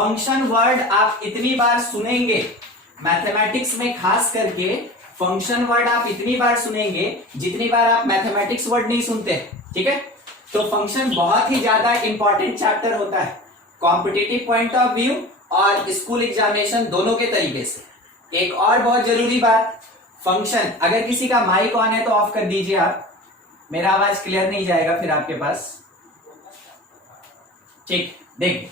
Function word आप इतनी बार सुनेंगे, मैथमेटिक्स में खास करके फंक्शन वर्ड आप इतनी बार सुनेंगे जितनी बार आप मैथमेटिक्स वर्ड नहीं सुनते। ठीक है, तो फंक्शन बहुत ही ज्यादा इंपॉर्टेंट चैप्टर होता है कॉम्पिटिटिव पॉइंट ऑफ व्यू और स्कूल एग्जामिनेशन दोनों के तरीके से। एक और बहुत जरूरी बात, फंक्शन, अगर किसी का माइक ऑन है तो ऑफ कर दीजिए आप, मेरा आवाज क्लियर नहीं जाएगा फिर आपके पास। ठीक, देखिए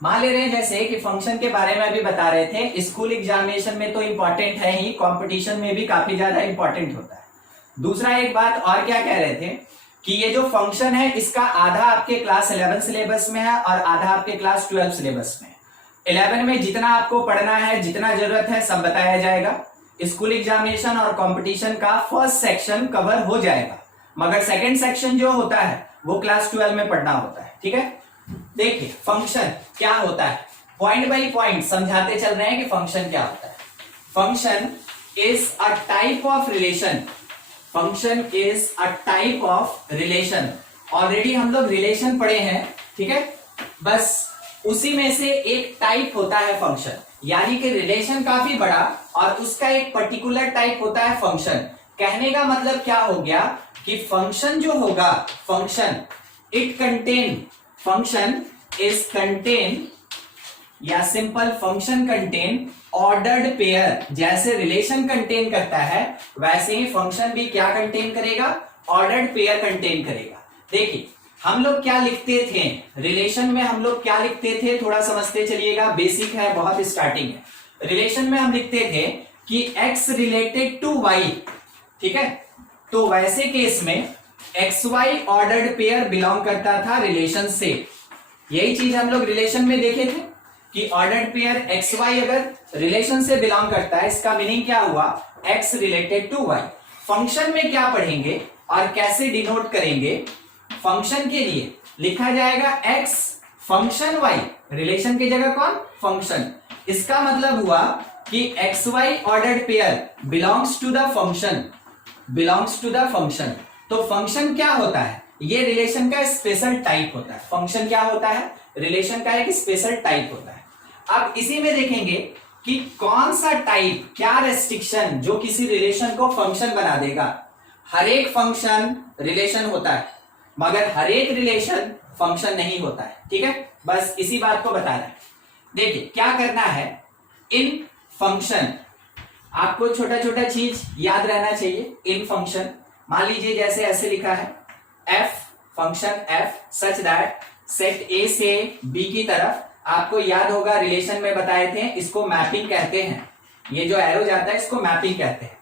मान ले रहे हैं जैसे कि फंक्शन के बारे में अभी बता रहे थे, स्कूल एग्जामिनेशन में तो इंपॉर्टेंट है ही, कंपटीशन में भी काफी ज्यादा इंपॉर्टेंट होता है। दूसरा एक बात और क्या कह रहे थे कि ये जो फंक्शन है इसका आधा आपके क्लास 11 सिलेबस में है और आधा आपके क्लास 12 सिलेबस में। 11 में जितना आपको पढ़ना है, जितना जरूरत है सब बताया जाएगा, स्कूल एग्जामिनेशन और कंपटीशन का फर्स्ट सेक्शन कवर हो जाएगा, मगर सेकंड सेक्शन जो होता है वो क्लास 12 में पढ़ना होता है। ठीक है, देखिए फंक्शन क्या होता है, पॉइंट बाय पॉइंट समझाते चल रहे हैं कि फंक्शन क्या होता है। Function is a type of relation, function is a type of relation. Already हम लोग रिलेशन पढ़े हैं, ठीक है, बस उसी में से एक टाइप होता है फंक्शन, यानी कि रिलेशन काफी बड़ा और उसका एक पर्टिकुलर टाइप होता है फंक्शन। कहने का मतलब क्या हो गया कि फंक्शन जो होगा, function it contain, function is contain या simple function contain ordered pair. जैसे रिलेशन कंटेन करता है वैसे ही फंक्शन भी क्या कंटेन करेगा, ऑर्डर्ड पेयर कंटेन करेगा। देखिए हम लोग क्या लिखते थे रिलेशन में, हम लोग क्या लिखते थे थोड़ा समझते चलिएगा, बेसिक है, बहुत स्टार्टिंग है। रिलेशन में हम लिखते थे कि x रिलेटेड टू y, ठीक है, तो वैसे केस में xy ऑर्डर्ड पेयर बिलोंग करता था रिलेशन से। यही चीज हम लोग रिलेशन में देखे थे कि ऑर्डर्ड पेयर xy अगर रिलेशन से बिलोंग करता है, इसका मीनिंग क्या हुआ, x related to y। Function में क्या पढ़ेंगे और कैसे डिनोट करेंगे, फंक्शन के लिए लिखा जाएगा x फंक्शन y, रिलेशन की जगह कौन, फंक्शन। इसका मतलब हुआ कि xy ordered pair belongs to the function, belongs to the function. तो फंक्शन क्या होता है, ये रिलेशन का स्पेशल टाइप होता है। फंक्शन क्या होता है, रिलेशन का एक स्पेशल टाइप होता है। अब इसी में देखेंगे कि कौन सा टाइप, क्या रेस्ट्रिक्शन जो किसी रिलेशन को फंक्शन बना देगा। हर एक फंक्शन रिलेशन होता है मगर हर एक रिलेशन फंक्शन नहीं होता है। ठीक है, बस इसी बात को बता रहे हैं। देखिए क्या करना है, इन फंक्शन आपको छोटा छोटा चीज याद रहना चाहिए। इन फंक्शन मान लीजिए जैसे ऐसे लिखा है, f function f such that set a से b की तरफ, आपको याद होगा रिलेशन में बताए थे, इसको मैपिंग कहते हैं। ये जो एरो जाता है इसको मैपिंग कहते हैं।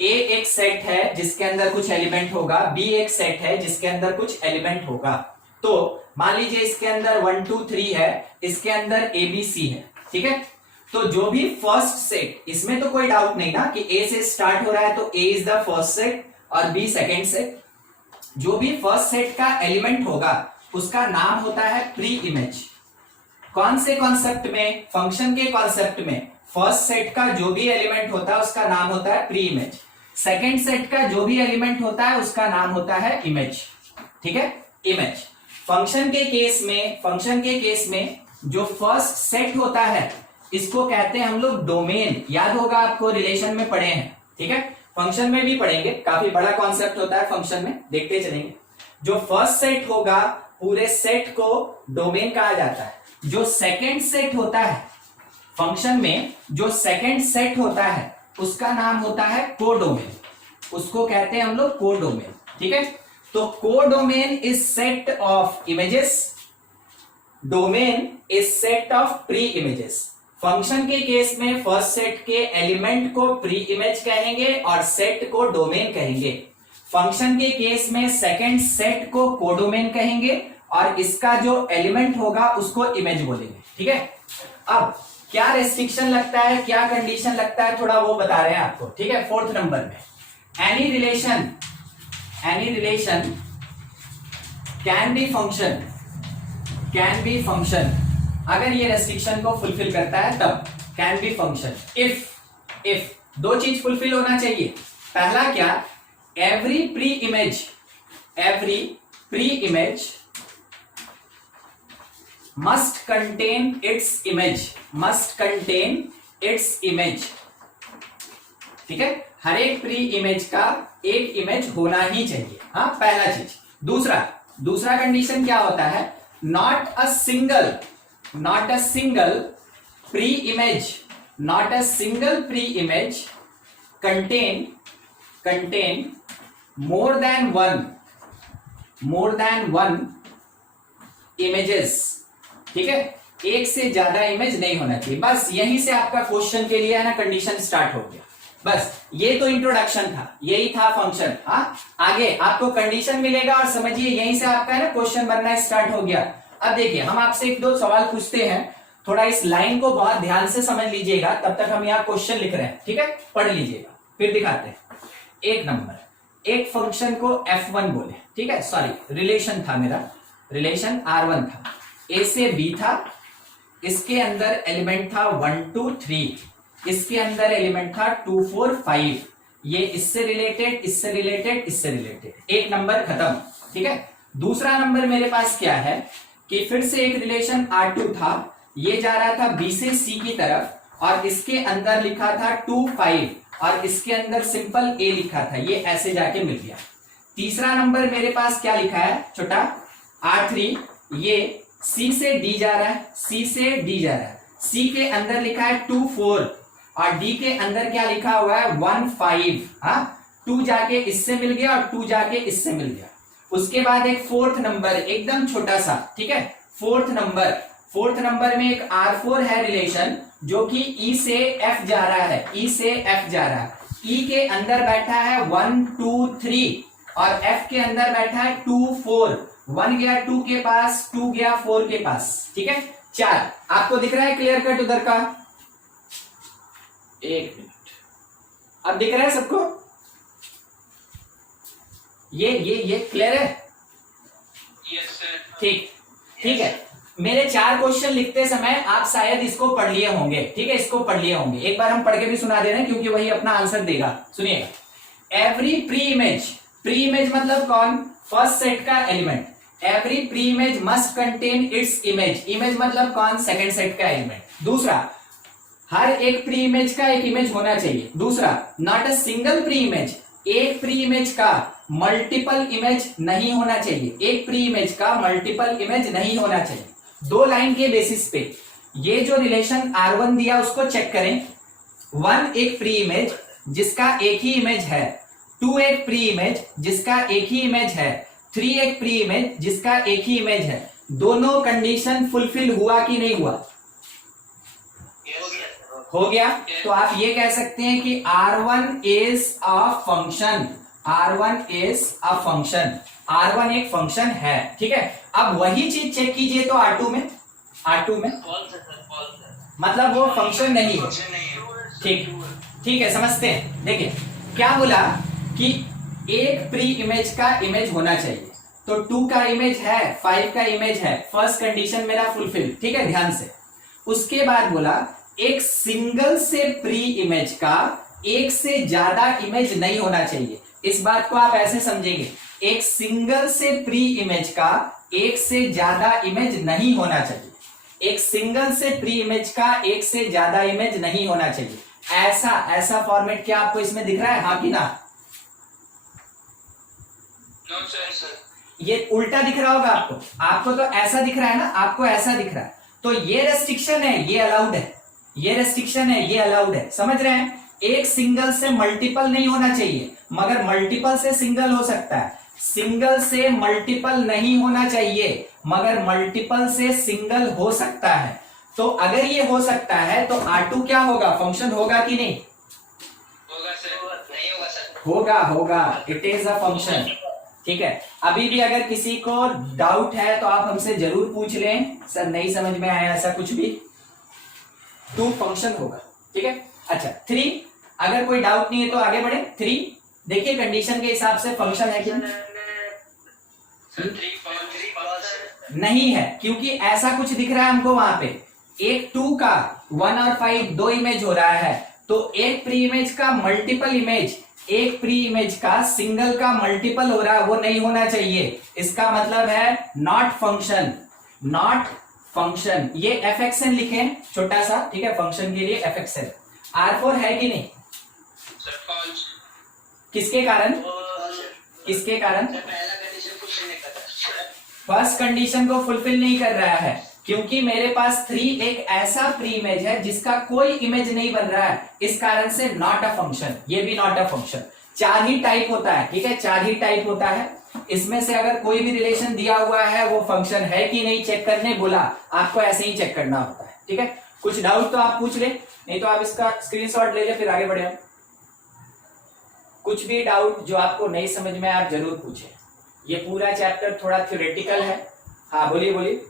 a एक सेट है जिसके अंदर कुछ एलिमेंट होगा, b एक सेट है जिसके अंदर कुछ एलिमेंट होगा। तो मान लीजिए इसके अंदर 1 2 3 है, इसके अंदर a b c है। ठीक है, तो जो भी फर्स्ट सेट, इसमें तो कोई डाउट नहीं ना कि a से स्टार्ट हो रहा है तो a is the first set और b सेकेंड सेट। जो भी फर्स्ट सेट का एलिमेंट होगा उसका नाम होता है प्री इमेज। कौन से कॉन्सेप्ट में, फंक्शन के कॉन्सेप्ट में फर्स्ट सेट का जो भी एलिमेंट होता है उसका नाम होता है प्री इमेज, सेकेंड सेट का जो भी एलिमेंट होता है उसका नाम होता है इमेज। ठीक है, इमेज। फंक्शन के केस में, फंक्शन के केस में जो फर्स्ट सेट होता है इसको कहते हैं हम लोग डोमेन। याद होगा आपको, रिलेशन में पढ़े हैं। ठीक है, फंक्शन में भी पढ़ेंगे, काफी बड़ा कॉन्सेप्ट होता है फंक्शन में, देखते चलेंगे। जो फर्स्ट सेट होगा पूरे सेट को डोमेन कहा जाता है। जो सेकंड सेट होता है फंक्शन में, जो सेकंड सेट होता है उसका नाम होता है कोडोमेन, उसको कहते हैं हम लोग कोडोमेन। ठीक है, तो codomain is set of images, domain is set of pre images. Function के केस में फर्स्ट सेट के एलिमेंट को प्री इमेज कहेंगे और सेट को डोमेन कहेंगे। फंक्शन के केस में सेकंड सेट को कोडोमेन कहेंगे और इसका जो एलिमेंट होगा उसको इमेज बोलेंगे। ठीक है, अब क्या रेस्ट्रिक्शन लगता है, क्या कंडीशन लगता है, थोड़ा वो बता रहे हैं आपको। ठीक है, 4th नंबर में, any relation can be function, can be function. अगर ये रेस्ट्रिक्शन को फुलफिल करता है तब कैन बी फंक्शन। इफ दो चीज फुलफिल होना चाहिए। पहला क्या, every pre image must contain its image, must contain its image, ठीक है, हर एक प्री इमेज का एक इमेज होना ही चाहिए। हाँ, पहला चीज। दूसरा कंडीशन क्या होता है, not a single pre image, not a single pre image contain more than one images, ठीक है, एक से ज्यादा इमेज नहीं होना चाहिए। बस यहीं से आपका क्वेश्चन के लिए है ना कंडीशन स्टार्ट हो गया। बस ये तो इंट्रोडक्शन था, यही था फंक्शन। हाँ, आगे आपको कंडीशन मिलेगा और समझिए यहीं से आपका है ना क्वेश्चन बनना स्टार्ट हो गया। अब देखिए हम आपसे एक दो सवाल पूछते हैं, थोड़ा इस लाइन को बहुत ध्यान से समझ लीजिएगा, तब तक हम यहाँ क्वेश्चन लिख रहे हैं, ठीक है, पढ़ लीजिएगा फिर दिखाते हैं। एक नंबर, एक फंक्शन को F1 बोले, ठीक है, सॉरी रिलेशन था मेरा, रिलेशन R1 था, A से B था, इसके अंदर एलिमेंट था 1 2 3, इसके अंदर एलिमेंट था 2 4 5, ये इससे रिलेटेड, इससे रिलेटेड, इससे रिलेटेड, एक नंबर खत्म, ठीक है। दूसरा नंबर मेरे पास क्या है कि फिर से एक रिलेशन R2 था, ये जा रहा था B से C की तरफ, और इसके अंदर लिखा था 2 5, और इसके अंदर सिंपल A लिखा था, ये ऐसे जाके मिल गया। तीसरा नंबर मेरे पास क्या लिखा है, छोटा R3, ये C से D जा रहा है, C से D जा रहा है, C के अंदर लिखा है 2 4, और D के अंदर क्या लिखा हुआ है 1 5, हाँ, 2 जाके इससे मिल गया और 2 जाके इससे मिल गया। उसके बाद एक फोर्थ नंबर एकदम छोटा सा, ठीक है, फोर्थ नंबर में एक R4 है रिलेशन, जो कि E से F जा रहा है, E से F जा रहा है, E के अंदर बैठा है 1 2 3, और F के अंदर बैठा है 2 4, 1 गया 2 के पास, 2 गया 4 के पास, ठीक है। 4 आपको दिख रहा है क्लियर कट उधर का, एक मिनट, अब दिख रहा है सबको, ये क्लियर है? Yes sir. ठीक है। मेरे 4 क्वेश्चन लिखते समय आप शायद इसको पढ़ लिए होंगे, ठीक है, इसको पढ़ लिए होंगे, एक बार हम पढ़ के भी सुना दे रहे हैं क्योंकि वही अपना आंसर देगा। सुनिएगा, एवरी प्री इमेज मतलब कौन, फर्स्ट सेट का element, every pre image must contain its image मतलब कौन, सेकंड सेट का एलिमेंट। दूसरा, हर एक प्री इमेज का एक इमेज होना चाहिए। दूसरा, not a single pre image, एक प्री इमेज का मल्टीपल इमेज नहीं होना चाहिए, एक प्री इमेज का मल्टीपल इमेज नहीं होना चाहिए। 2 लाइन के बेसिस पे ये जो रिलेशन R1 दिया उसको चेक करें। 1 एक प्री इमेज जिसका एक ही इमेज है, 2 एक प्री इमेज जिसका एक ही इमेज है, 3 एक प्री इमेज जिसका एक ही इमेज है। दोनों कंडीशन फुलफिल हुआ कि नहीं हुआ? हो गया। तो आप ये कह सकते हैं कि R1 is a function, R1 is a function, R1 एक फंक्शन है, ठीक है। अब वही चीज चेक कीजिए तो R2 में मतलब वो फंक्शन नहीं है, ठीक है, समझते हैं। देखिए क्या बोला कि एक प्री इमेज का इमेज होना चाहिए, तो 2 का इमेज है, 5 का इमेज है, फर्स्ट कंडीशन मेरा फुलफिल, ठीक है, ध्यान से। उसके बाद बोला एक सिंगल से प्री इमेज का एक से ज्यादा इमेज नहीं होना चाहिए। इस बात को आप ऐसे समझेंगे, एक सिंगल से प्री इमेज का एक से ज्यादा इमेज नहीं होना चाहिए, एक सिंगल से प्री इमेज का एक से ज्यादा इमेज नहीं होना चाहिए। ऐसा फॉर्मेट क्या आपको इसमें दिख रहा है, हाँ कि ना? No sir. ये उल्टा दिख रहा होगा आपको तो ऐसा दिख रहा है ना, आपको ऐसा दिख रहा है, तो ये रेस्ट्रिक्शन है, ये अलाउड है, ये रेस्ट्रिक्शन है, ये अलाउड है, समझ रहे हैं। एक सिंगल से मल्टीपल नहीं होना चाहिए, मगर मल्टीपल से सिंगल हो सकता है। सिंगल से मल्टीपल नहीं होना चाहिए, मगर मल्टीपल से सिंगल हो सकता है। तो अगर ये हो सकता है तो R2 क्या होगा, फंक्शन होगा कि नहीं? होगा सर। नहीं होगा सर। होगा, इट इज अ फंक्शन, ठीक है। अभी भी अगर किसी को डाउट है तो आप हमसे जरूर पूछ लें, सर नहीं समझ में आया ऐसा कुछ भी, 2 फंक्शन होगा, ठीक है। अच्छा 3, अगर कोई डाउट नहीं है तो आगे बढ़े। 3 देखिए कंडीशन के हिसाब से फंक्शन है कि नहीं है, क्योंकि ऐसा कुछ दिख रहा है हमको वहां पे, एक 2 का 1 और 5 2 इमेज हो रहा है, तो एक प्री इमेज का मल्टीपल इमेज, एक प्री इमेज का सिंगल का मल्टीपल हो रहा है, वो नहीं होना चाहिए। इसका मतलब है नॉट फंक्शन, ये fxn लिखे छोटा सा, ठीक है, फंक्शन के लिए fxn। R4 है कि नहीं? Sir false. किसके कारण? किसके कारण? पहला कंडीशन फुलफिल नहीं कर रहा। फर्स्ट कंडीशन को फुलफिल नहीं कर रहा है, क्योंकि मेरे पास 3 एक ऐसा प्री इमेज है जिसका कोई इमेज नहीं बन रहा है, इस कारण से नॉट अ फंक्शन, ये भी not a function. 4 he type होता है, ठीक है, 4 ही टाइप होता है। इसमें से अगर कोई भी रिलेशन दिया हुआ है, वो फंक्शन है कि नहीं चेक करने बोला, आपको ऐसे ही चेक करना होता है, ठीक है। कुछ डाउट तो आप पूछ ले, नहीं तो आप इसका स्क्रीनशॉट ले ले, फिर आगे बढ़े हम। कुछ भी डाउट जो आपको नहीं समझ में आप जरूर पूछे, ये पूरा चैप्टर थोड़ा थ्योरेटिकल है। हाँ बोलिए बोलिए।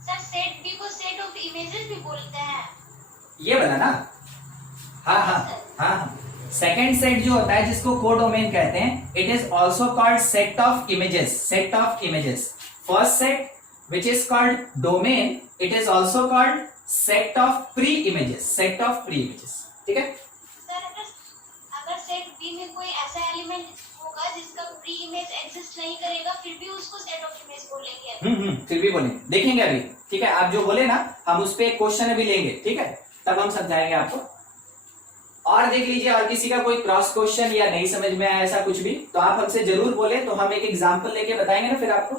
सर सेट बी को सेट ऑफ इमेजेस भी बोलते हैं, ये वाला ना? हाँ हाँ हाँ हाँ। सेकेंड सेट जो होता है जिसको कोडोमेन कहते हैं, it is also called set of images, set of images. First set which is called domain, it is also called set of pre images, set of pre images, ठीक है। Sir अगर set B में कोई ऐसा element होगा जिसका pre image exist नहीं करेगा, फिर भी उसको सेट ऑफ इमेज बोलेंगे। फिर भी बोलेंगे, देखेंगे अभी, ठीक है। आप जो बोले ना, हम उस पर एक क्वेश्चन अभी लेंगे, ठीक है, तब हम समझाएंगे आपको। और देख लीजिए, और किसी का कोई क्रॉस क्वेश्चन या नहीं समझ में आया ऐसा कुछ भी, तो आप हमसे जरूर बोले, तो हम एक एग्जांपल लेके बताएंगे ना फिर आपको।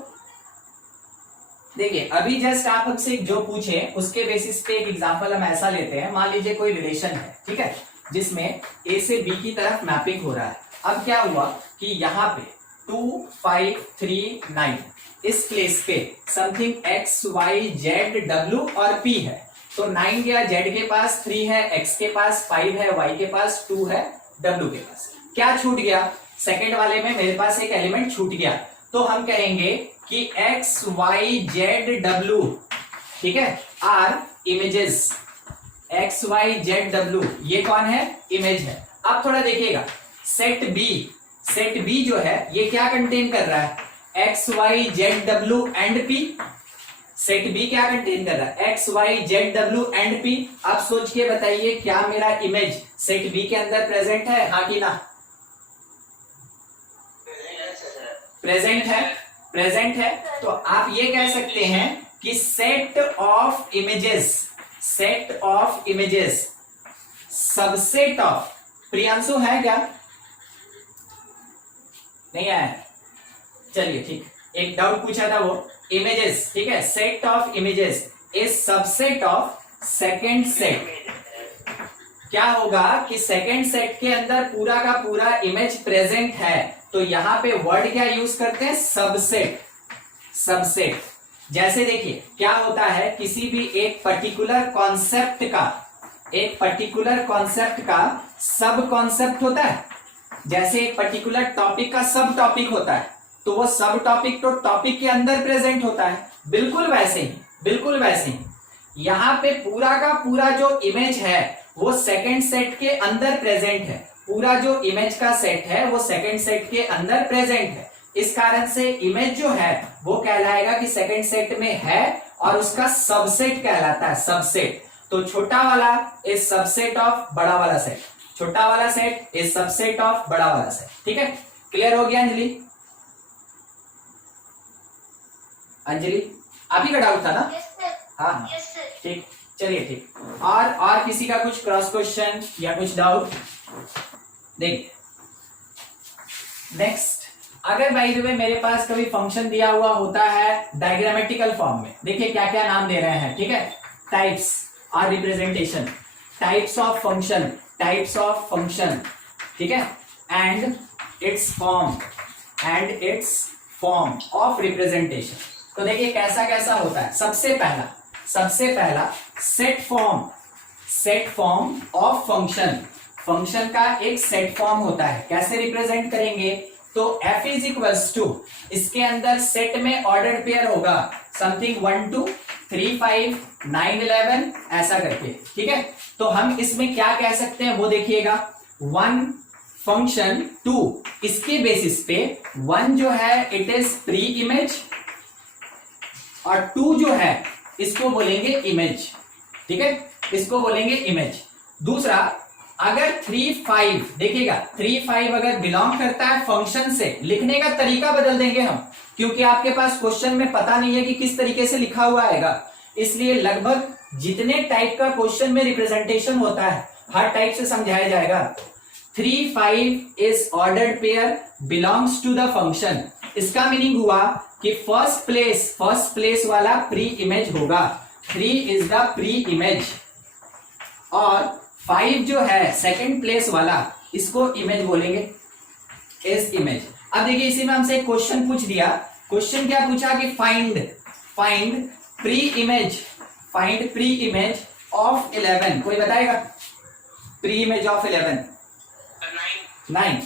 देखिए अभी जस्ट आप हमसे जो पूछे उसके बेसिस पे एक एग्जांपल हम ऐसा लेते हैं। मान लीजिए कोई रिलेशन है, ठीक है, जिसमें ए से बी की तरफ मैपिंग हो रहा है। अब क्या हुआ कि यहाँ पे 2, 5, 3, 9 इस प्लेस पे something x, y, z, w और p है। तो 9 गया z के पास, 3 है, x के पास 5 है, y के पास 2 है, w के पास क्या छूट गया? सेकेंड वाले में मेरे पास एक एलिमेंट छूट गया, तो हम कहेंगे कि x, y, z, w, ठीक है, are images. x, y, z, w ये कौन है? इमेज है। अब थोड़ा देखिएगा, सेट बी जो है ये क्या कंटेन कर रहा है? x, y, z, w and p। Set B क्या कंटेन कर रहा है? x, y, z, w and p। अब सोच के बताइए, क्या मेरा इमेज सेट बी के अंदर प्रेजेंट है, हाँ कि ना? प्रेजेंट है, प्रेजेंट है। तो आप ये कह सकते हैं कि set of images, set of images subset of, Priyanshu है क्या? नहीं आया? चलिए ठीक, एक डाउट पूछा था वो, इमेजेस, ठीक है, set of images is subset of second set. क्या होगा कि सेकेंड सेट के अंदर पूरा का पूरा इमेज प्रेजेंट है, तो यहां पे वर्ड क्या यूज करते हैं? Subset, subset. जैसे देखिए क्या होता है, किसी भी एक पर्टिकुलर कॉन्सेप्ट का, एक पर्टिकुलर कॉन्सेप्ट का सब कॉन्सेप्ट होता है। जैसे एक पर्टिकुलर टॉपिक का सब टॉपिक होता है, तो वो सब टॉपिक तो टॉपिक के अंदर प्रेजेंट होता है। बिल्कुल वैसे ही, बिल्कुल वैसे ही यहां पे पूरा का पूरा जो इमेज है वो सेकंड सेट के अंदर प्रेजेंट है। पूरा जो इमेज का सेट है वो सेकंड सेट के अंदर प्रेजेंट है। इस कारण से इमेज जो है वो कहलाएगा कि सेकंड सेट में है और उसका सबसेट कहलाता है, सबसेट। तो छोटा वाला इज सबसेट ऑफ बड़ा वाला सेट, छोटा वाला सेट इज सबसेट ऑफ बड़ा वाला सेट, ठीक है। क्लियर हो गया अंजलि? अंजलि आप ही का डाउट था ना? Yes sir. हाँ यस सर। ठीक, चलिए ठीक। और किसी का कुछ क्रॉस क्वेश्चन या कुछ डाउट? देखिए नेक्स्ट, अगर बाय द वे मेरे पास कभी फंक्शन दिया हुआ होता है डायग्रामेटिकल फॉर्म में, देखिए क्या क्या नाम दे रहे हैं, ठीक है, टाइप्स और representation, types of function, types of function, ठीक है, and it's form, and it's form of representation. तो देखिए कैसा कैसा होता है। सबसे पहला set form, set form of function, function का एक सेट फॉर्म होता है। कैसे रिप्रेजेंट करेंगे? तो f इज इक्वल्स टू, इसके अंदर सेट में ऑर्डर्ड पेयर होगा, समथिंग 1 2 3 5 9 11 ऐसा करके, ठीक है। तो हम इसमें क्या कह सकते हैं वो देखिएगा, 1 फंक्शन 2, इसके बेसिस पे 1 जो है इट इज प्री इमेज और 2 जो है इसको बोलेंगे इमेज, ठीक है, इसको बोलेंगे इमेज। दूसरा, अगर 3 5 देखिएगा, 3 5 अगर बिलोंग करता है फंक्शन से, लिखने का तरीका बदल देंगे हम, क्योंकि आपके पास क्वेश्चन में पता नहीं है कि किस तरीके से लिखा हुआ आएगा। इसलिए लगभग जितने टाइप का क्वेश्चन में रिप्रेजेंटेशन होता है हर टाइप से समझाया जाएगा। 3 5 is ordered pair belongs to the function. इसका मीनिंग हुआ कि फर्स्ट प्लेस वाला प्री इमेज होगा। 3 इज द प्री इमेज और 5 जो है सेकंड प्लेस वाला, इसको इमेज बोलेंगे, इज इमेज। अब देखिए इसी में हमसे एक क्वेश्चन पूछ दिया। क्वेश्चन क्या पूछा कि फाइंड प्री इमेज ऑफ 11। कोई बताएगा प्री इमेज ऑफ 11? 9।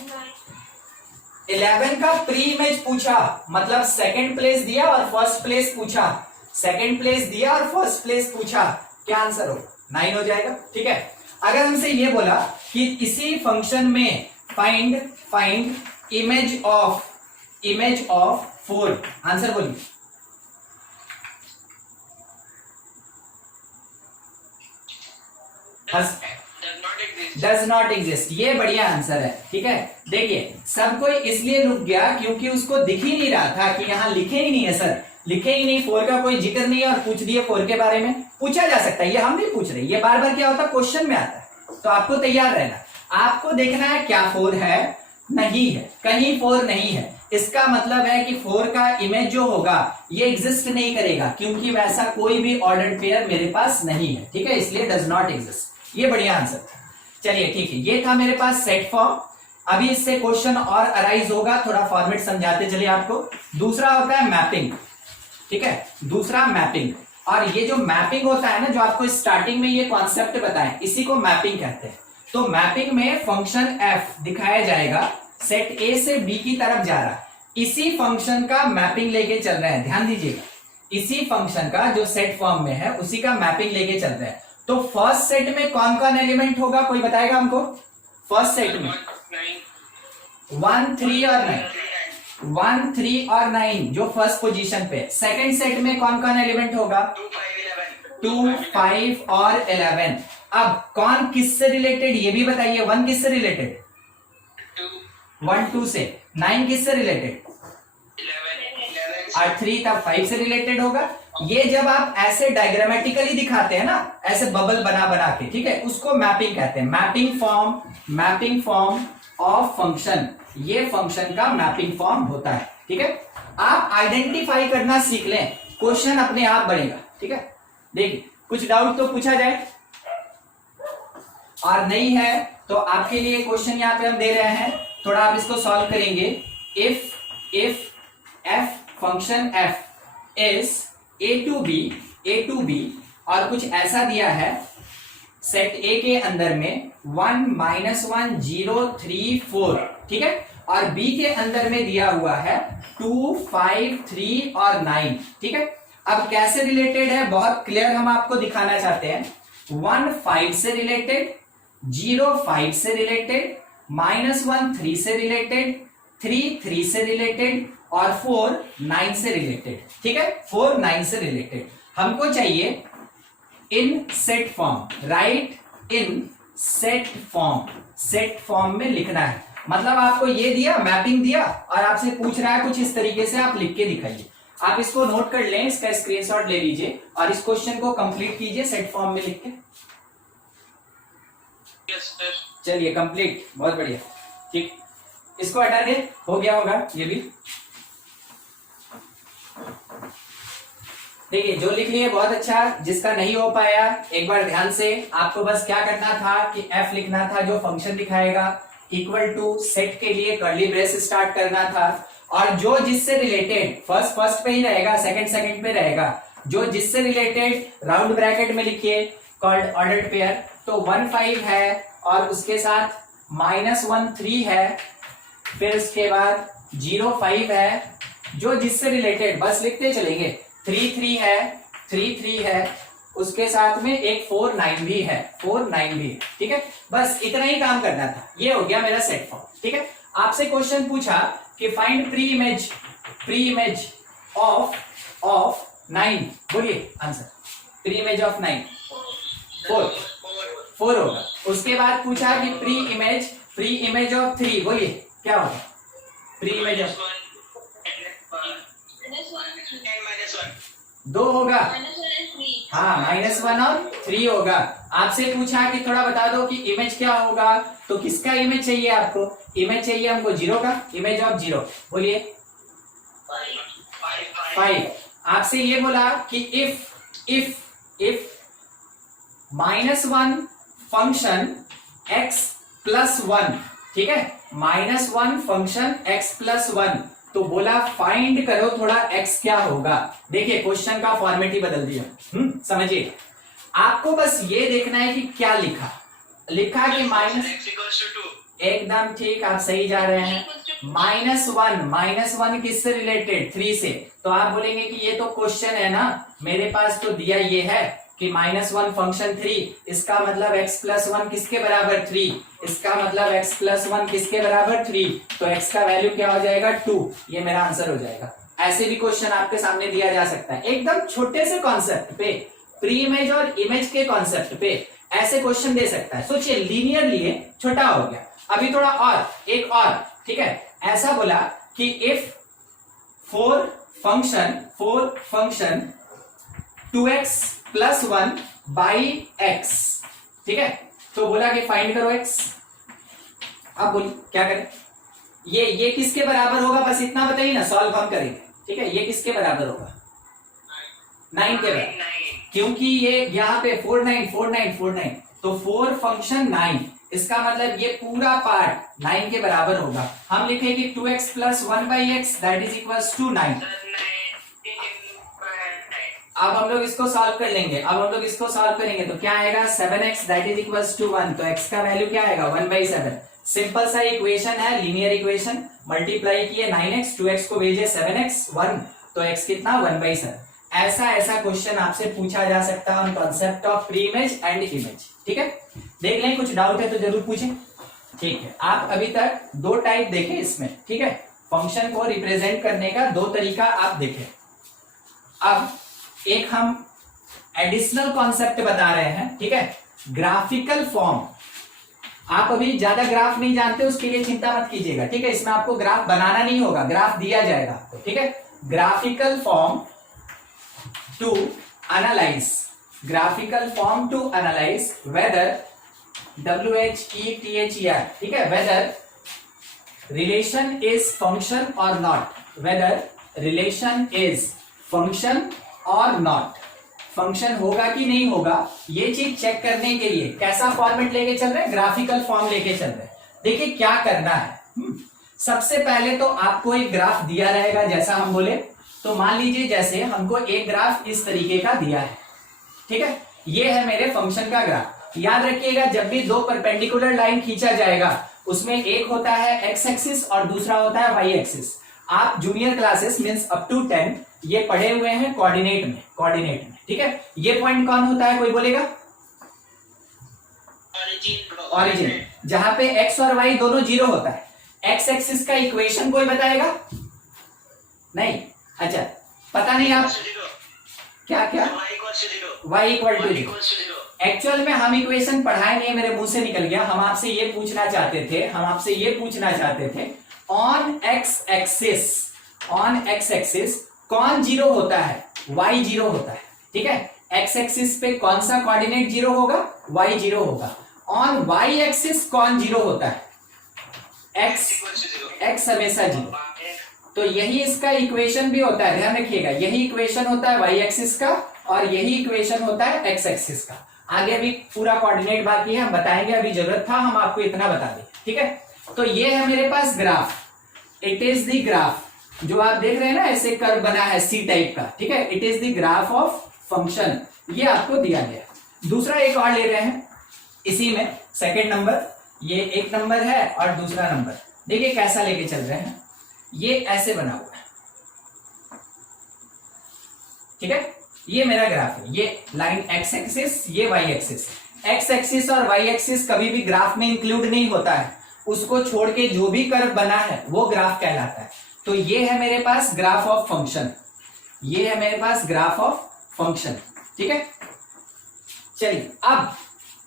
11 का प्री इमेज पूछा मतलब सेकंड प्लेस दिया और फर्स्ट प्लेस पूछा, सेकंड प्लेस दिया और फर्स्ट प्लेस पूछा, क्या आंसर हो? 9 हो जाएगा। ठीक है। अगर हमसे ये बोला कि इसी फंक्शन में फाइंड इमेज ऑफ 4, आंसर बोलिए। डज नॉट एग्जिस्ट, ये बढ़िया आंसर है। ठीक है। देखिए सब कोई इसलिए रुक गया क्योंकि उसको दिख ही नहीं रहा था कि यहाँ लिखे ही नहीं है सर, लिखे ही नहीं, 4 का कोई जिक्र नहीं है और पूछ दिए 4 के बारे में। पूछा जा सकता है, ये हम नहीं पूछ रहे, ये बार बार क्या होता है क्वेश्चन में आता है। तो आपको तैयार रहना, आपको देखना है क्या 4 है, नहीं है, कहीं 4 नहीं है। इसका मतलब है कि 4 का इमेज जो होगा ये एग्जिस्ट नहीं करेगा क्योंकि वैसा कोई भी ऑर्डर्ड पेयर मेरे पास नहीं है। ठीक है, इसलिए डज नॉट एग्जिस्ट। ये बढ़िया आंसर था। चलिए ठीक है, ये था मेरे पास सेट फॉर्म। अभी इससे क्वेश्चन और अराइज होगा, थोड़ा फॉर्मेट समझाते चलिए आपको। दूसरा होता है मैपिंग। ठीक है, दूसरा मैपिंग। और ये जो मैपिंग होता है ना, जो आपको स्टार्टिंग में ये कॉन्सेप्ट बताएं, इसी को मैपिंग कहते हैं। तो मैपिंग में फंक्शन f दिखाया जाएगा, सेट a से b की तरफ जा रहा है, इसी फंक्शन का मैपिंग लेके चल रहे हैं। ध्यान दीजिएगा, इसी फंक्शन का जो सेट फॉर्म में है उसी का मैपिंग लेके चल रहे हैं। तो फर्स्ट सेट में कौन कौन एलिमेंट होगा, कोई बताएगा हमको? फर्स्ट सेट में 1 3 और 9, 1 3 और 9 जो फर्स्ट पोजीशन पे। सेकंड सेट में कौन कौन एलिमेंट होगा? 2 5 और 11। अब कौन किससे रिलेटेड ये भी बताइए। 1 किससे रिलेटेड? 1 2 से। 9 किससे रिलेटेड? 11 और 3 तब 5 से रिलेटेड होगा। ये जब आप ऐसे डायग्रामेटिकली दिखाते हैं ना, ऐसे बबल बना बना के, ठीक है, उसको मैपिंग कहते हैं। मैपिंग फॉर्म ऑफ फंक्शन, ये फंक्शन का मैपिंग फॉर्म होता है। ठीक है, आप आइडेंटिफाई करना सीख लें, क्वेश्चन अपने आप बढ़ेगा। ठीक है, देखिए कुछ डाउट तो पूछा जाए, और नहीं है तो आपके लिए क्वेश्चन यहां पे हम दे रहे हैं, थोड़ा आप इसको सॉल्व करेंगे। If F function F is a to b और कुछ ऐसा दिया है सेट a के अंदर में 1 -1 0 3 4, ठीक है, और b के अंदर में दिया हुआ है 2 5 3 और 9। ठीक है, अब कैसे रिलेटेड है बहुत क्लियर हम आपको दिखाना चाहते हैं। 1 5 से रिलेटेड, 0 5 से रिलेटेड, -1 3 से रिलेटेड, 3 3 से रिलेटेड और 4 9 से रिलेटेड। ठीक है, 4 9 से रिलेटेड हमको चाहिए इन सेट फॉर्म, राइट इन सेट फॉर्म में लिखना है। मतलब आपको ये दिया, मैपिंग दिया, और आपसे पूछ रहा है कुछ इस तरीके से आप लिख के दिखाइए। आप इसको नोट कर लें, इसका स्क्रीनशॉट ले लीजिए और इस क्वेश्चन को कंप्लीट कीजिए सेट फॉर्म में लिख के। चलिए कंप्लीट, बहुत बढ़िया। ठीक, इसको हटा दे, हो गया होगा ये भी। देखिए जो लिख लिए बहुत अच्छा, जिसका नहीं हो पाया एक बार ध्यान से, आपको बस क्या करना था कि f लिखना था जो फंक्शन दिखाएगा, इक्वल टू सेट के लिए कर्ली ब्रेस स्टार्ट करना था, और जो जिससे रिलेटेड फर्स्ट पे ही रहेगा, सेकंड पे रहेगा, जो जिससे रिलेटेड राउंड ब्रैकेट में लिखिए कॉल्ड ऑर्डर्ड पेयर। तो 1 5 है और उसके साथ -1 3 है, फिर उसके बाद 0 5 है, जो जिससे रिलेटेड बस लिखते चलेंगे। 3 3 है, 3 3 है, उसके साथ में एक 4 9 भी है, 4 9 भी है। ठीक है, बस इतना ही काम करना था। ये हो गया मेरा सेट फॉर्म। ठीक है, आपसे क्वेश्चन पूछा कि फाइंड प्री इमेज ऑफ 9, बोलिए आंसर। प्री इमेज ऑफ 9 4 होगा। उसके बाद पूछा कि प्री इमेज ऑफ 3, बोलिए क्या होगा? प्री इमेज ऑफ 2 होगा, -1 हाँ -1 और 3 होगा। आपसे पूछा कि थोड़ा बता दो कि इमेज क्या होगा, तो किसका इमेज चाहिए आपको? इमेज चाहिए हमको 0 का, इमेज ऑफ 0, बोलिए 5। आपसे ये बोला कि इफ -1 फंक्शन x प्लस 1, ठीक है, -1 फंक्शन x प्लस 1, तो बोला फाइंड करो थोड़ा x क्या होगा। देखिए क्वेश्चन का फॉर्मेट ही बदल दिया। समझिए, आपको बस ये देखना है कि क्या लिखा कि माइनस, एकदम ठीक, आप सही जा रहे हैं। -1 किससे रिलेटेड? 3 से। तो आप बोलेंगे कि ये तो क्वेश्चन है ना, मेरे पास तो दिया ये है कि -1 फंक्शन 3, इसका मतलब x प्लस 1 किसके बराबर? 3, इसका मतलब x प्लस 1 किसके बराबर? 3, तो x का वैल्यू क्या हो जाएगा? 2, ये मेरा आंसर हो जाएगा। ऐसे भी क्वेश्चन आपके सामने दिया जा सकता है, एकदम छोटे से कॉन्सेप्ट पे, प्री इमेज और इमेज के कॉन्सेप्ट पे ऐसे क्वेश्चन दे सकता है। सोचिए, लीनियर लिए, छोटा हो गया। अभी थोड़ा और, एक और, ठीक है, ऐसा बोला कि if 4 function 2x plus 1 by x, ठीक है, तो बोला कि फाइंड करो x। अब बोलिए क्या करें? ये किसके बराबर होगा, बस इतना बताइए ना, सॉल्व हम करेंगे, ठीक है। ये किसके बराबर होगा? 9 के बराबर, क्योंकि ये यहाँ पे 49, तो 4 फंक्शन 9, इसका मतलब ये पूरा पार्ट 9 के बराबर होगा। हम लिखेंगे 2x plus 1 by x that is equals to 9। अब हम लोग इसको सॉल्व कर लेंगे, तो क्या आएगा? 7x that is equals to 1, तो x का वैल्यू क्या आएगा? 1/7। सिंपल सा इक्वेशन है, लीनियर इक्वेशन। मल्टीप्लाई किए 9x, 2x को भेजे 7x, 1, तो x कितना? 1/7। ऐसा क्वेश्चन आपसे पूछा जा सकता है on concept of pre image and image, ठीक है। देख लें, कुछ डाउट है तो जरूर पूछें, ठीक है। आप अभी तक 2 टाइप देखे इसमें, ठीक है, फंक्शन को रिप्रेजेंट करने का 2 तरीका आप देखे। अब एक हम एडिशनल कॉन्सेप्ट बता रहे हैं, ठीक है, ग्राफिकल फॉर्म। आप अभी ज्यादा ग्राफ नहीं जानते, उसके लिए चिंता मत कीजिएगा, ठीक है। इसमें आपको ग्राफ बनाना नहीं होगा, ग्राफ दिया जाएगा आपको, ठीक है। Graphical form to analyze whether WHETHER, ठीक है, whether relation is function or not, function होगा कि नहीं होगा, ये चीज चेक करने के लिए कैसा फॉर्मेट लेके चल रहे हैं? ग्राफिकल फॉर्म लेके चल रहे हैं। देखिए क्या करना है। सबसे पहले तो आपको एक ग्राफ दिया रहेगा, जैसा हम बोले, तो मान लीजिए जैसे हमको एक ग्राफ इस तरीके का दिया है, ठीक है, ये है मेरे फंक्शन का ग्राफ। याद रखिएगा, जब भी 2 परपेंडिकुलर लाइन खींचा जाएगा, उसमें एक होता है x एक्सिस और दूसरा होता है y एक्सिस। आप junior classes means up to 10 ये पढ़े हुए हैं कोऑर्डिनेट में, ठीक है। ये पॉइंट कौन होता है, कोई बोलेगा? ऑरिजिन, जहां पे x और y दोनों 0 होता है। x एक्सिस का इक्वेशन कोई बताएगा? नहीं, अच्छा, पता नहीं आप क्या y इक्वल टू 0। एक्चुअल में हम इक्वेशन पढ़ाए नहीं, मेरे मुंह से निकल गया। हम आपसे ये पूछना चाहते थे ऑन x एक्सिस कौन 0 होता है? y 0 होता है, ठीक है। x एक्सिस पे कौन सा कोऑर्डिनेट 0 होगा? y 0 होगा। ऑन y एक्सिस कौन 0 होता है? x हमेशा 0। तो यही इसका इक्वेशन भी होता है, ध्यान रखिएगा, यही इक्वेशन होता है y एक्सिस का और यही इक्वेशन होता है x एक्सिस का। आगे भी पूरा कोऑर्डिनेट बाकी है, हम बताएंगे, अभी जरूरत था हम आपको इतना बता दें, ठीक है। तो ये है मेरे पास graph, it is the graph, जो आप देख रहे हैं ना, ऐसे कर्व बना है सी टाइप का, ठीक है, it is the graph of function, ये आपको दिया गया। दूसरा एक और ले रहे हैं इसी में, सेकेंड नंबर, ये एक नंबर है और दूसरा नंबर, देखिए कैसा लेके चल रहे हैं। ये ऐसे बना हुआ है, ठीक है, ये मेरा ग्राफ है, ये लाइन x एक्सिस, ये y एक्सिस। x एक्सिस और y एक्सिस कभी भी ग्राफ में इंक्लूड नहीं होता है, उसको छोड़ के जो भी कर्व बना है वो ग्राफ कहलाता है। तो ये है मेरे पास ग्राफ ऑफ फंक्शन, ठीक है। चलिए, अब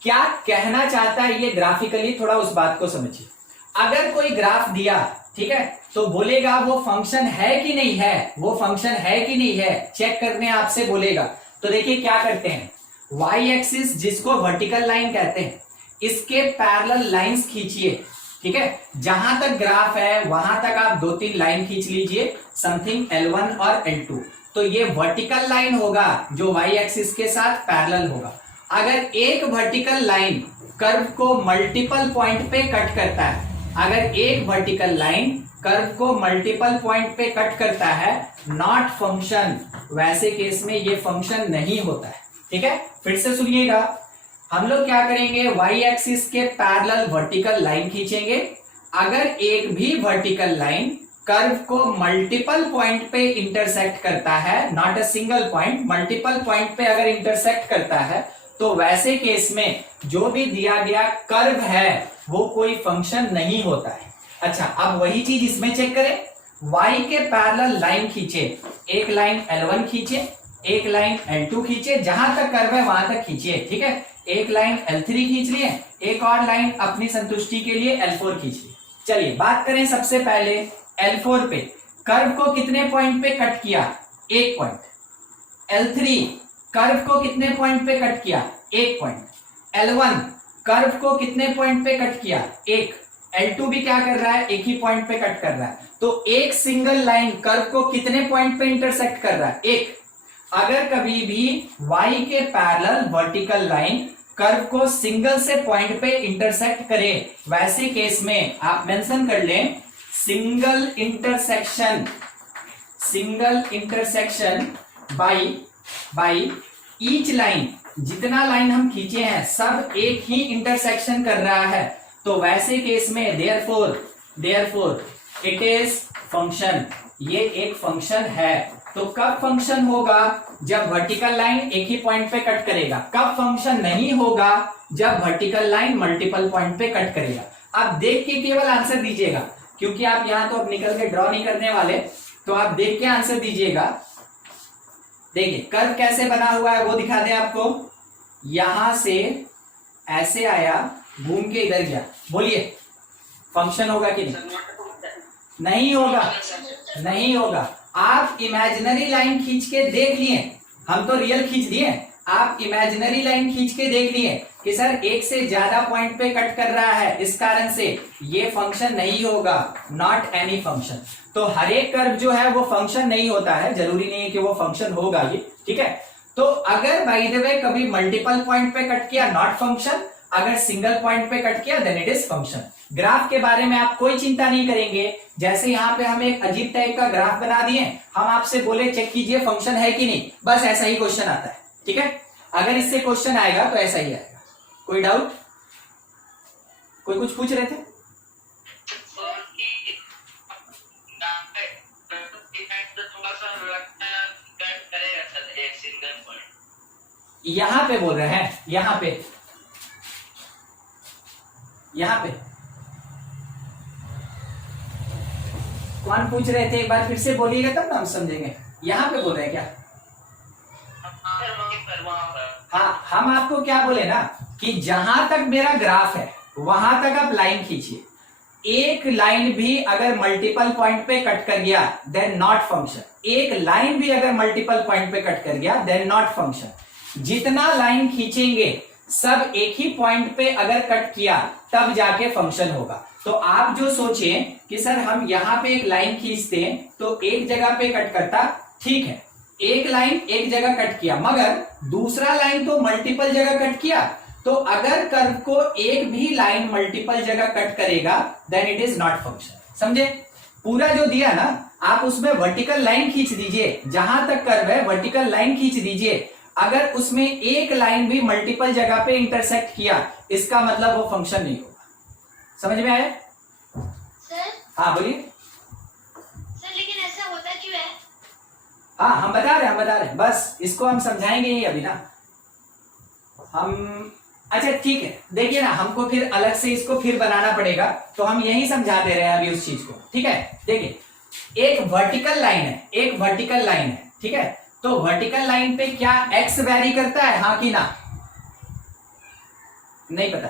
क्या कहना चाहता है ये ग्राफिकली, थोड़ा उस बात को समझिए। अगर कोई ग्राफ दिया, ठीक है, तो बोलेगा वो फंक्शन है कि नहीं है, वो फंक्शन है कि नहीं है, चेक करने आपसे बोलेगा। तो देखिए क्या करते हैं, वाई एक्सिस जिसको वर्टिकल लाइन कहते हैं, इसके पैरेलल लाइंस खींचिए। ठीक है, जहां तक ग्राफ है वहां तक आप 2-3 लाइन खींच लीजिए, समथिंग L1 और L2। तो ये वर्टिकल लाइन होगा जो वाई एक्सिस के साथ पैरेलल होगा। अगर एक वर्टिकल लाइन कर्व को मल्टीपल पॉइंट पे कट करता है, अगर एक वर्टिकल लाइन कर्व को मल्टीपल पॉइंट पे कट करता है, नॉट फंक्शन, वैसे केस में ये फंक्शन नहीं होता है। ठीक है, फिर से सुनिएगा, हम लोग क्या करेंगे, वाई एक्सिस के पैरेलल वर्टिकल लाइन खींचेंगे। अगर एक भी वर्टिकल लाइन कर्व को मल्टीपल पॉइंट पे इंटरसेक्ट करता है, not a single point, multiple point पे अगर इंटरसेक्ट करता है, तो वैसे केस में जो भी दिया गया कर्व है वो कोई फंक्शन नहीं होता है। अच्छा, अब वही चीज इसमें चेक करें, y के पैरेलल लाइन खींचे, एक लाइन L1 खींचे, एक लाइन L2 खींचे, जहां तक कर्व है वहां तक खींचिए। ठीक है, एक लाइन L3 खींच लिए, एक और लाइन अपनी संतुष्टि के लिए L4 खींच ली। चलिए बात करें सबसे पहले L4 पे, कर्व को कितने पॉइंट पे कट किया, 1 पॉइंट। L3 कर्व को कितने पॉइंट पे कट किया, 1 पॉइंट। L1 कर्व को कितने पॉइंट पे कट किया, 1। L2 भी क्या कर रहा है, एक ही पॉइंट पे कट कर रहा है। तो एक सिंगल लाइन कर्व को कितने पॉइंट पे इंटरसेक्ट कर रहा है, 1। अगर कभी भी y के पैरेलल वर्टिकल लाइन कर्व को सिंगल से पॉइंट पे इंटरसेक्ट करे, वैसे केस में आप मेंशन कर लें single intersection by each line, जितना लाइन हम खींचे हैं सब एक ही इंटरसेक्शन कर रहा है, तो वैसे केस में देयरफॉर इट इज फंक्शन, ये एक फंक्शन है। तो कब फंक्शन होगा, जब वर्टिकल लाइन एक ही पॉइंट पे कट करेगा। कब फंक्शन नहीं होगा, जब वर्टिकल लाइन मल्टीपल पॉइंट पे कट करेगा। आप देख के केवल आंसर दीजिएगा, क्योंकि आप यहां तो अब निकल के ड्रॉ नहीं करने वाले, तो आप देख के आंसर दीजिएगा। देखिए कर्व कैसे बना हुआ है वो दिखा दे आपको, यहां से ऐसे आया, घूम के इधर गया, बोलिए फंक्शन होगा कि नहीं, नहीं होगा, नहीं होगा। आप इमेजिनरी लाइन खींच के देख लिए, हम तो रियल खींच दिए, आप इमेजिनरी लाइन खींच के देख लिए कि सर एक से ज्यादा पॉइंट पे कट कर रहा है, इस कारण से ये फंक्शन नहीं होगा, नॉट एनी फंक्शन। तो हर एक कर्व जो है वो फंक्शन नहीं होता है, जरूरी नहीं है कि वो फंक्शन होगा ये। ठीक है, तो अगर बाय द वे कभी मल्टीपल पॉइंट पे कट किया, नॉट फंक्शन, अगर सिंगल पॉइंट पे कट किया then it is function. Graph के बारे में आप कोई चिंता नहीं करेंगे, जैसे यहाँ पे हम एक अजीब टाइप का ग्राफ बना दिए, हम आपसे बोले चेक कीजिए फंक्शन है कि नहीं, बस ऐसा ही क्वेश्चन आता है। ठीक है, अगर इससे क्वेश्चन आएगा तो ऐसा ही आएगा। कोई डाउट, कोई कुछ पूछ रहे थे? यहां पे बोल रहे हैं, यहां पे कौन पूछ रहे थे, एक बार फिर से बोलिएगा तब ना हम समझेंगे। यहाँ पे बोल रहे हैं क्या? हाँ, हम आपको क्या बोले ना कि जहां तक मेरा ग्राफ है वहां तक आप लाइन खींचिए, एक लाइन भी अगर मल्टीपल पॉइंट पे कट कर गया देन नॉट फंक्शन, एक लाइन भी अगर मल्टीपल पॉइंट पे कट कर गया देन नॉट फंक्शन। जितना लाइन खींचेंगे सब एक ही पॉइंट पे अगर कट किया तब जाके फंक्शन होगा। तो आप जो सोचें कि सर हम यहाँ पे एक लाइन खींचते तो एक जगह पे कट करता, ठीक है, एक लाइन एक जगह कट किया, मगर दूसरा लाइन तो मल्टीपल जगह कट किया। तो अगर कर्व को एक भी लाइन मल्टीपल जगह कट करेगा then it is not function. समझे? पूरा जो दिया ना आप उसमें वर्टिकल लाइन खींच दीजिए, जहां तक कर्व है वर्टिकल लाइन खींच दीजिए, अगर उसमें एक लाइन भी मल्टीपल जगह पे इंटरसेक्ट किया इसका मतलब वो फंक्शन नहीं होगा। समझ में आया? सर हाँ बोलिए। सर लेकिन ऐसा होता क्यों है? हाँ हम बता रहे हैं, बस इसको हम समझाएंगे ही अभी ना हम। अच्छा ठीक है, देखिए ना हमको फिर अलग से इसको फिर बनाना पड़ेगा, तो हम यही समझा दे रहे हैं अभी उस चीज को। ठीक है, देखिए एक वर्टिकल लाइन है, एक वर्टिकल लाइन है, ठीक है, तो वर्टिकल लाइन पे क्या एक्स वैरी करता है, हाँ कि ना? नहीं पता,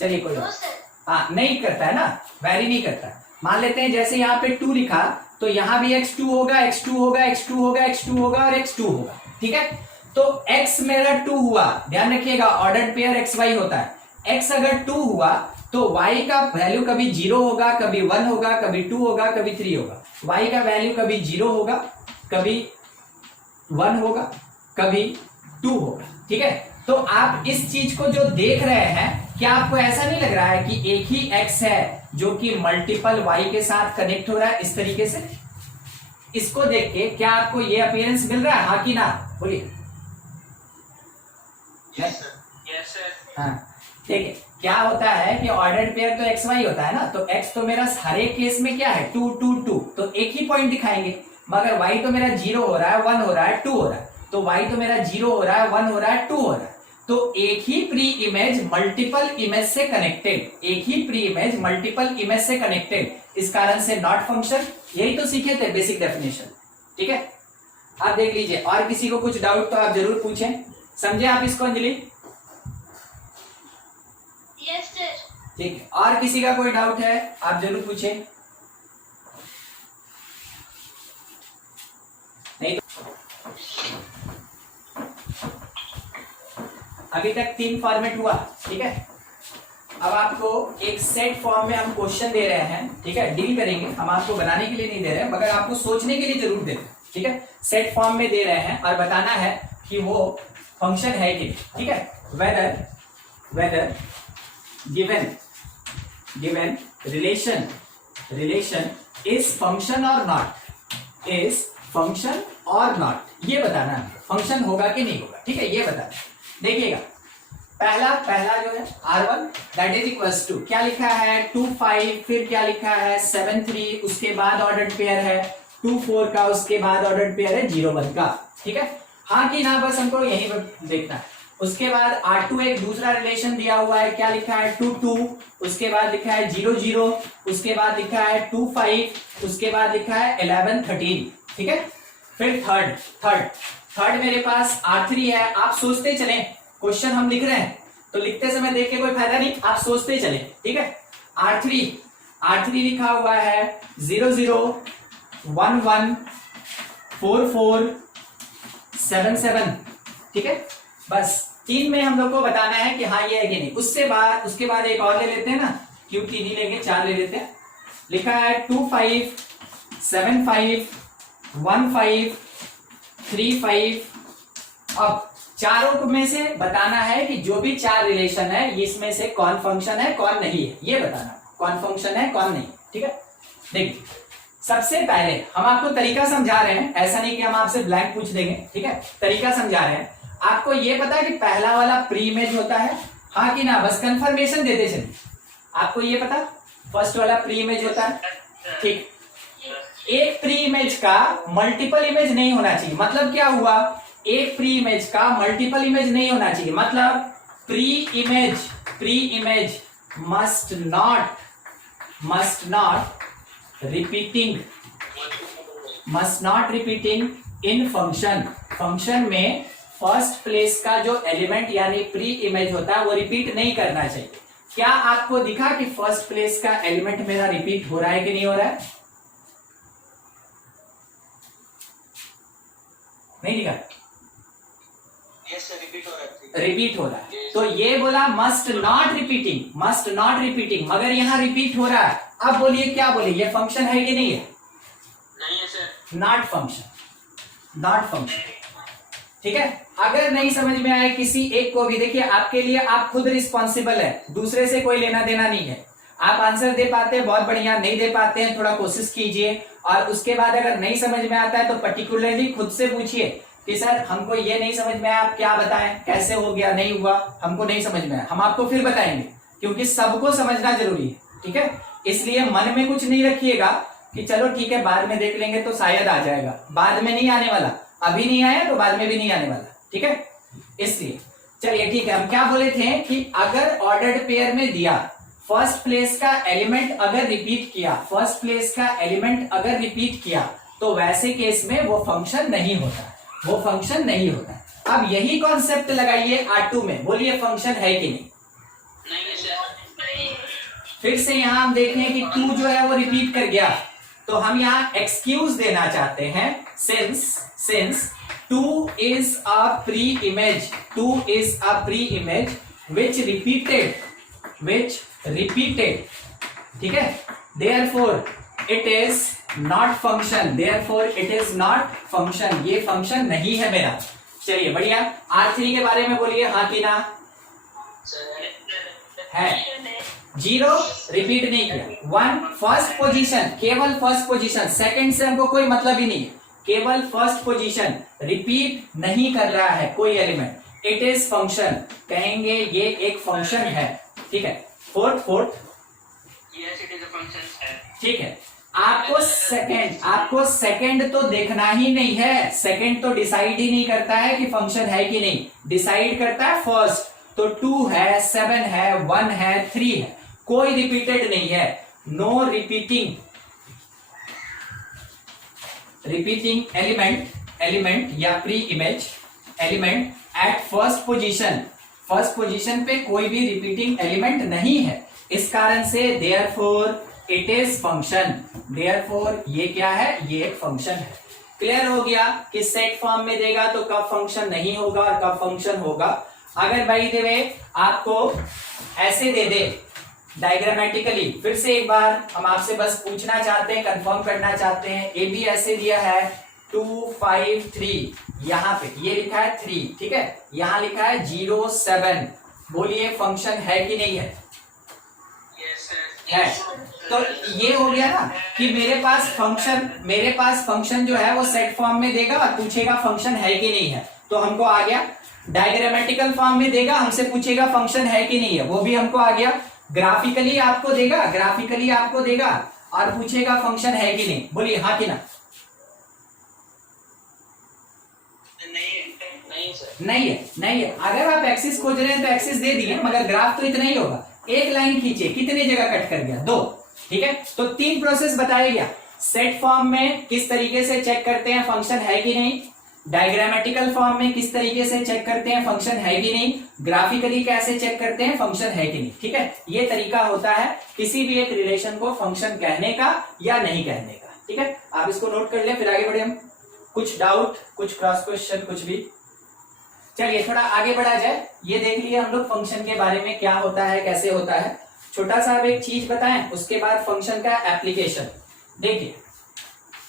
चलिए कोई बात, हाँ नहीं करता है ना, वैरी नहीं करता है। मान लेते हैं जैसे यहाँ पे 2 लिखा तो यहाँ भी x2 होगा, x2 होगा, x2 होगा, x2 होगा और x2 होगा, ठीक है। तो x मेरा 2 हुआ, ध्यान रखिएगा ऑर्डर्ड पेयर xy होता है। x अगर 2 हुआ तो y का वैल्यू कभी 0 होगा, कभी 1 होगा, कभी 2 होगा, कभी 3 होगा। y का वैल्यू कभी 0 होगा, कभी 1 होगा, कभी 2 होगा, ठीक है। तो आप इस चीज को जो देख रहे हैं, क्या आपको ऐसा नहीं लग रहा है कि एक ही x है जो कि मल्टीपल y के साथ कनेक्ट हो रहा है इस तरीके से? इसको देख के क्या आपको ये अपीयरेंस मिल रहा है, हाँ कि ना? बोलिए। Yes, sir. Yes, sir. हाँ, ठीक है। क्या होता है कि ऑर्डर्ड पेयर तो एक्स वाई होता है ना, तो एक्स तो मेरा हर एक केस में क्या है 2 2 2, तो एक ही पॉइंट दिखाएंगे। मगर वाई तो मेरा 0 हो रहा है, 1 हो रहा है, 2 हो रहा है, तो वाई तो मेरा 0 हो रहा है, 1 हो रहा है, 2 हो रहा है। तो एक ही प्री इमेज मल्टीपल इमेज से कनेक्टेड, एक ही प्री इमेज मल्टीपल इमेज से कनेक्टेड, इस कारण से नॉट फंक्शन। यही तो सीखे थे बेसिक डेफिनेशन, ठीक है। आप देख लीजिए, और किसी को कुछ डाउट तो आप जरूर पूछें। समझे आप इसको अंजलि? Yes sir. ठीक है, और किसी का कोई डाउट है आप जरूर पूछें। नहीं तो अभी तक 3 फॉर्मेट हुआ, ठीक है। अब आपको एक सेट फॉर्म में हम क्वेश्चन दे रहे हैं, ठीक है, डील करेंगे। हम आपको बनाने के लिए नहीं दे रहे हैं, मगर आपको सोचने के लिए जरूर दे रहे हैं, ठीक है। सेट फॉर्म में दे रहे हैं और बताना है कि वो फंक्शन है कि नहीं, ठीक है। Weather given relation is function और नॉट, इज फंक्शन और नॉट, ये बताना है। फंक्शन होगा कि नहीं होगा, ठीक है, ये बताना है। देखिएगा, पहला जो है R1 that is equals to क्या लिखा है 2 5, फिर क्या लिखा है 7 3, उसके बाद ऑर्डर्ड पेयर है 2 4 का, उसके बाद ऑर्डर्ड पेयर है 0 1 का, ठीक है। हाँ कि ना, बस हमको यही देखना है। उसके बाद R2 एक दूसरा रिलेशन दिया हुआ है, क्या लिखा है 2 2, उसके बाद लिखा है 0 0, उसके बाद लिखा है 2 5, उसके बाद लिखा है 11 13, ठीक है। फिर थर्ड मेरे पास R3 है। आप सोचते चले, क्वेश्चन हम लिख रहे हैं तो लिखते समय देख के कोई फायदा नहीं, आप सोचते चले, ठीक है। R3 लिखा हुआ है 0 0 1 1 4 4 7 7, ठीक है। बस 3 में हम लोग को बताना है कि हाँ ये है कि नहीं। उसके बाद एक और ले लेते हैं ना, क्यों 3 ही लेंगे, 4 ले लेते हैं। लिखा है 2 5 7 5 1 5 3 5। अब चारों में से बताना है कि जो भी 4 रिलेशन है इसमें से कौन फंक्शन है कौन नहीं है, ये बताना, कौन फंक्शन है कौन नहीं, ठीक है। देखिए, सबसे पहले हम आपको तरीका समझा रहे हैं, ऐसा नहीं कि हम आपसे ब्लैंक पूछ देंगे, ठीक है। तरीका समझा रहे हैं। आपको ये पता है कि पहला वाला प्री इमेज होता है, हाँ कि ना, बस कंफर्मेशन देते चलिए। आपको ये पता फर्स्ट वाला प्री इमेज होता है, ठीक। एक प्री इमेज का मल्टीपल इमेज नहीं होना चाहिए। मतलब क्या हुआ, एक प्री इमेज का मल्टीपल इमेज नहीं होना चाहिए। मतलब pre image must not repeating in function में फर्स्ट प्लेस का जो एलिमेंट यानी प्री इमेज होता है वो रिपीट नहीं करना चाहिए। क्या आपको दिखा कि फर्स्ट प्लेस का एलिमेंट मेरा रिपीट हो रहा है कि नहीं हो रहा है? नहीं दिखा? Yes, sir, repeat हो रहा है। रिपीट हो रहा है, तो ये बोला मस्ट नॉट रिपीटिंग, मगर यहाँ रिपीट हो रहा है। अब बोलिए, क्या बोलिए, ये फंक्शन है कि नहीं है? नहीं है सर। नॉट फंक्शन, ठीक है। अगर नहीं समझ में आए किसी एक को भी, देखिए आपके लिए आप खुद रिस्पॉन्सिबल है, दूसरे से कोई लेना देना नहीं है। आप आंसर दे पाते हैं बहुत बढ़िया, नहीं दे पाते हैं थोड़ा कोशिश कीजिए, और उसके बाद अगर नहीं समझ में आता है तो पर्टिकुलरली खुद से पूछिए कि सर हमको ये नहीं समझ में आया, आप क्या बताएं, कैसे हो गया, नहीं हुआ, हमको नहीं समझ में आया, हम आपको फिर बताएंगे, क्योंकि सबको समझना जरूरी है, ठीक है। इसलिए मन में कुछ नहीं रखिएगा कि चलो ठीक है बाद में देख लेंगे तो शायद आ जाएगा, बाद में नहीं आने वाला, अभी नहीं आया तो बाद में भी नहीं आने वाला, ठीक है। इसलिए चलिए ठीक है, हम क्या बोले थे कि अगर ऑर्डर्ड पेयर में दिया फर्स्ट प्लेस का एलिमेंट अगर रिपीट किया तो वैसे केस में वो फंक्शन नहीं होता, अब यही कॉन्सेप्ट लगाइए R2 में, बोलिए फंक्शन है कि नहीं? नहीं है सर। फिर से यहाँ हम देख रहे हैं कि 2 जो है वो रिपीट कर गया, तो हम यहाँ एक्सक्यूज देना चाहते हैं, since 2 is a pre-image, 2 is a pre-image which repeated, ठीक है, therefore it is not function, ये फंक्शन नहीं है मेरा। चलिए बढ़िया, R3 के बारे में बोलिए, हाँ कि ना? है 0 रिपीट नहीं किया, 1 फर्स्ट पोजीशन, केवल फर्स्ट पोजीशन, सेकंड से हमको कोई मतलब ही नहीं है, केवल फर्स्ट पोजीशन, रिपीट नहीं कर रहा है कोई एलिमेंट, इट इज फंक्शन, कहेंगे ये एक फंक्शन है, ठीक है। Fourth yes it is a function है, ठीक है। आपको सेकंड तो देखना ही नहीं है, सेकंड तो डिसाइड ही नहीं करता है कि फंक्शन है कि नहीं, डिसाइड करता है फर्स्ट, तो 2 है, 7 है, 1 है, 3 है, कोई रिपीटेड नहीं है, नो रिपीटिंग एलिमेंट या pre image element at first position पे कोई भी रिपीटिंग एलिमेंट नहीं है, इस कारण से therefore it is function, therefore ये क्या है, ये एक फंक्शन है। क्लियर हो गया कि सेट फॉर्म में देगा तो कब फंक्शन नहीं होगा और कब फंक्शन होगा। अगर बाय द वे आपको ऐसे दे दे डायग्रामेटिकली, फिर से एक बार हम आपसे बस पूछना चाहते हैं, कंफर्म करना चाहते हैं, ए बी ऐसे दिया है 2 5 3, यहाँ पे ये लिखा है 3, ठीक है, यहाँ लिखा है 0 7, बोलिए फंक्शन है कि नहीं है? यस सर है। तो ये हो गया ना कि मेरे पास फंक्शन जो है वो सेट फॉर्म में देगा और पूछेगा फंक्शन है कि नहीं है, तो हमको आ गया। डायग्रामेटिकल फॉर्म में देगा, हमसे पूछेगा फंक्शन है कि नहीं है, वो भी हमको आ गया। ग्राफिकली आपको देगा और पूछेगा फंक्शन है कि नहीं, बोलिए हाँ कि ना? नहीं है। अगर आप एक्सिस खोज रहे हैं तो एक्सिस दे दिए, मगर ग्राफ तो इतना ही होगा, एक लाइन खींचे, कितनी जगह कट कर गया? 2, ठीक है। तो 3 प्रोसेस बताया गया, सेट फॉर्म में किस तरीके से चेक करते हैं फंक्शन है कि नहीं, डायग्रामेटिकल फॉर्म में किस तरीके से चेक करते हैं फंक्शन है कि नहीं, ग्राफिकली कैसे चेक करते हैं फंक्शन है कि नहीं, ठीक है। ये तरीका होता है किसी भी एक रिलेशन को फंक्शन कहने का या नहीं कहने का, ठीक है। आप इसको नोट कर ले, फिर आगे बढ़े हम। कुछ डाउट, कुछ क्रॉस क्वेश्चन, कुछ भी? चलिए थोड़ा आगे बढ़ा जाए। ये देख लिए हम लोग फंक्शन के बारे में, क्या होता है, कैसे होता है। छोटा सा एक चीज बताएं, उसके बाद फंक्शन का एप्लीकेशन। देखिए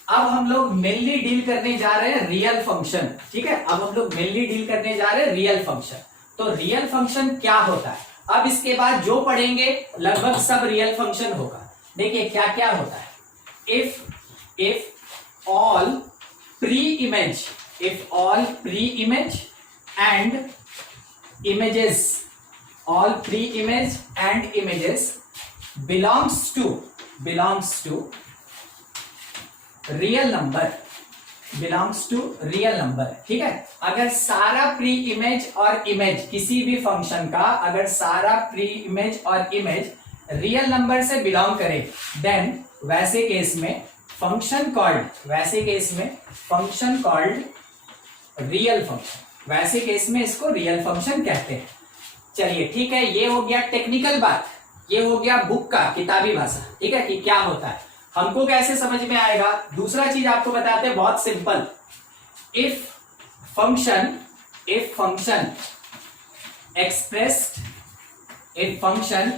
अब हम लोग मेनली डील करने जा रहे हैं रियल फंक्शन, ठीक है। अब हम लोग मेनली डील करने जा रहे हैं रियल फंक्शन। तो रियल फंक्शन क्या होता है, अब इसके बाद जो पढ़ेंगे लगभग सब रियल फंक्शन होगा। देखिए क्या क्या होता है। If all pre image and images, all pre-image and images belongs to real number, ठीक है। अगर सारा प्री इमेज और इमेज किसी भी फंक्शन का, अगर सारा प्री इमेज और इमेज रियल नंबर से बिलोंग करे, देन वैसे केस में फंक्शन कॉल्ड रियल फंक्शन, वैसे केस में इसको रियल फंक्शन कहते हैं। चलिए ठीक है, ये हो गया टेक्निकल बात, ये हो गया बुक का किताबी भाषा, ठीक है, कि क्या होता है, हमको कैसे समझ में आएगा। दूसरा चीज आपको बताते हैं, बहुत simple. If function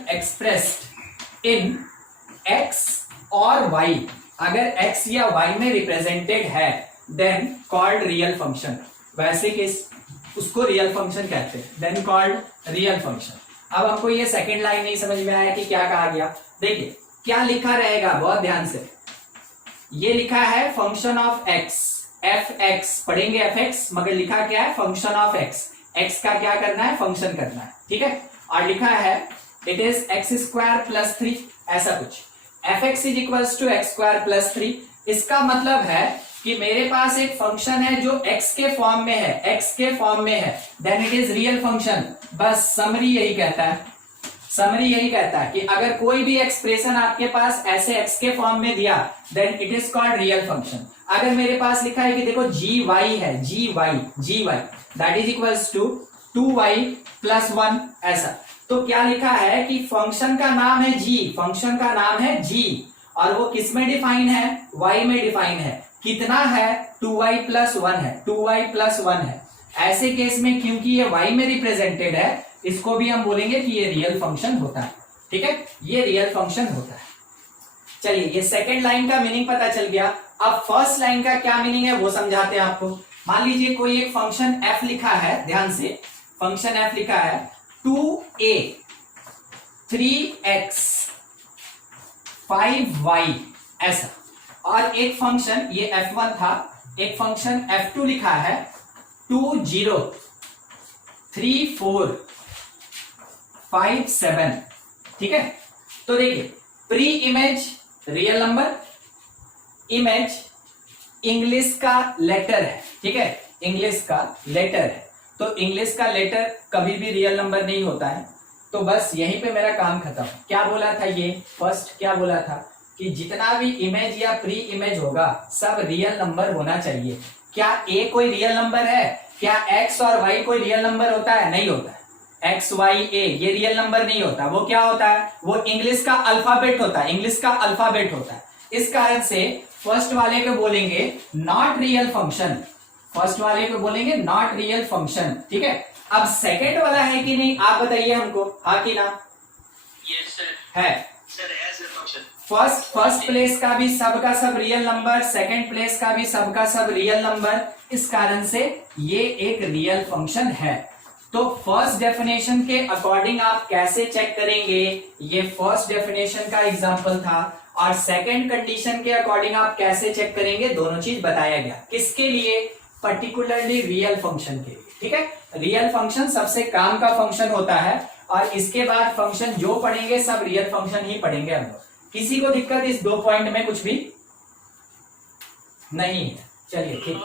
expressed in x और वाई, अगर एक्स या वाई में रिप्रेजेंटेड है, देन कॉल्ड रियल फंक्शन, वैसे केस उसको रियल फंक्शन कहते हैं, देन कॉल्ड रियल फंक्शन। अब आपको ये सेकंड लाइन नहीं समझ में आया कि क्या कहा गया। देखिए क्या लिखा रहेगा, बहुत ध्यान से। ये लिखा है function of x, F x पढ़ेंगे, एफ एक्स, मगर लिखा क्या है, फंक्शन ऑफ एक्स। एक्स का क्या करना है, फंक्शन करना है, ठीक है। और लिखा है it is x square plus 3, ऐसा कुछ। F x is equals to x square plus 3। इसका मतलब है कि मेरे पास एक फंक्शन है जो x के फॉर्म में है, then it is real function. बस समरी यही कहता है कि अगर कोई भी एक्सप्रेशन आपके पास ऐसे x के फॉर्म में दिया, then it is called real function. अगर मेरे पास लिखा है कि देखो gy है, gy that is equals to 2y plus 1, ऐसा, तो क्या लिखा है कि फंक्शन का नाम है जी, फंक्शन का नाम है जी, और वो किस में डिफाइन है, y में डिफाइन है। कितना है, 2y प्लस 1 है, 2y प्लस 1 है। ऐसे केस में क्योंकि ये y में रिप्रेजेंटेड है, इसको भी हम बोलेंगे कि ये रियल फंक्शन होता है। ठीक है, ये रियल फंक्शन होता है। चलिए, ये सेकेंड लाइन का मीनिंग पता चल गया। अब फर्स्ट लाइन का क्या मीनिंग है वो समझाते हैं आपको। मान लीजिए कोई एक फंक्शन f लिखा है, ध्यान से, फंक्शन f लिखा है 2a 3x 5y ऐसा, और एक फंक्शन ये f1 था, एक फंक्शन f2 लिखा है 2 0 3 4 5 7। ठीक है, तो देखिए, pre image real number, image English का लेटर है। ठीक है, इंग्लिश का लेटर है, तो इंग्लिश का लेटर कभी भी रियल नंबर नहीं होता है। तो बस यहीं पे मेरा काम खत्म। क्या बोला था ये, फर्स्ट क्या बोला था कि जितना भी इमेज या प्री इमेज होगा सब रियल नंबर होना चाहिए। क्या a कोई रियल नंबर है, क्या x और y कोई रियल नंबर होता है, नहीं होता है। x y a ये रियल नंबर नहीं होता, वो क्या होता है, वो इंग्लिश का अल्फाबेट होता है, इंग्लिश का अल्फाबेट होता है। इस कारण से फर्स्ट वाले को बोलेंगे नॉट रियल फंक्शन, फर्स्ट वाले को बोलेंगे नॉट रियल फंक्शन। ठीक है, अब सेकंड वाला है कि नहीं आप बताइए हमको, हाँ कि ना, Yes, sir. है। Sir, as a function. First place का भी सब का सब रियल नंबर, सेकंड प्लेस का भी सब का सब रियल नंबर, इस कारण से ये एक रियल फंक्शन है। तो फर्स्ट डेफिनेशन के अकॉर्डिंग आप कैसे चेक करेंगे, ये फर्स्ट डेफिनेशन का एग्जांपल था, और सेकंड कंडीशन के अकॉर्डिंग आप कैसे चेक करेंगे, दोनों चीज बताया गया। किसके लिए, पर्टिकुलरली रियल फंक्शन के लिए। ठीक है, रियल फंक्शन सबसे काम का फंक्शन होता है, और इसके बाद फंक्शन जो पढ़ेंगे सब रियल फंक्शन ही पढ़ेंगे हम लोग। किसी को दिक्कत इस 2 पॉइंट में कुछ भी नहीं है, चलिए ठीक,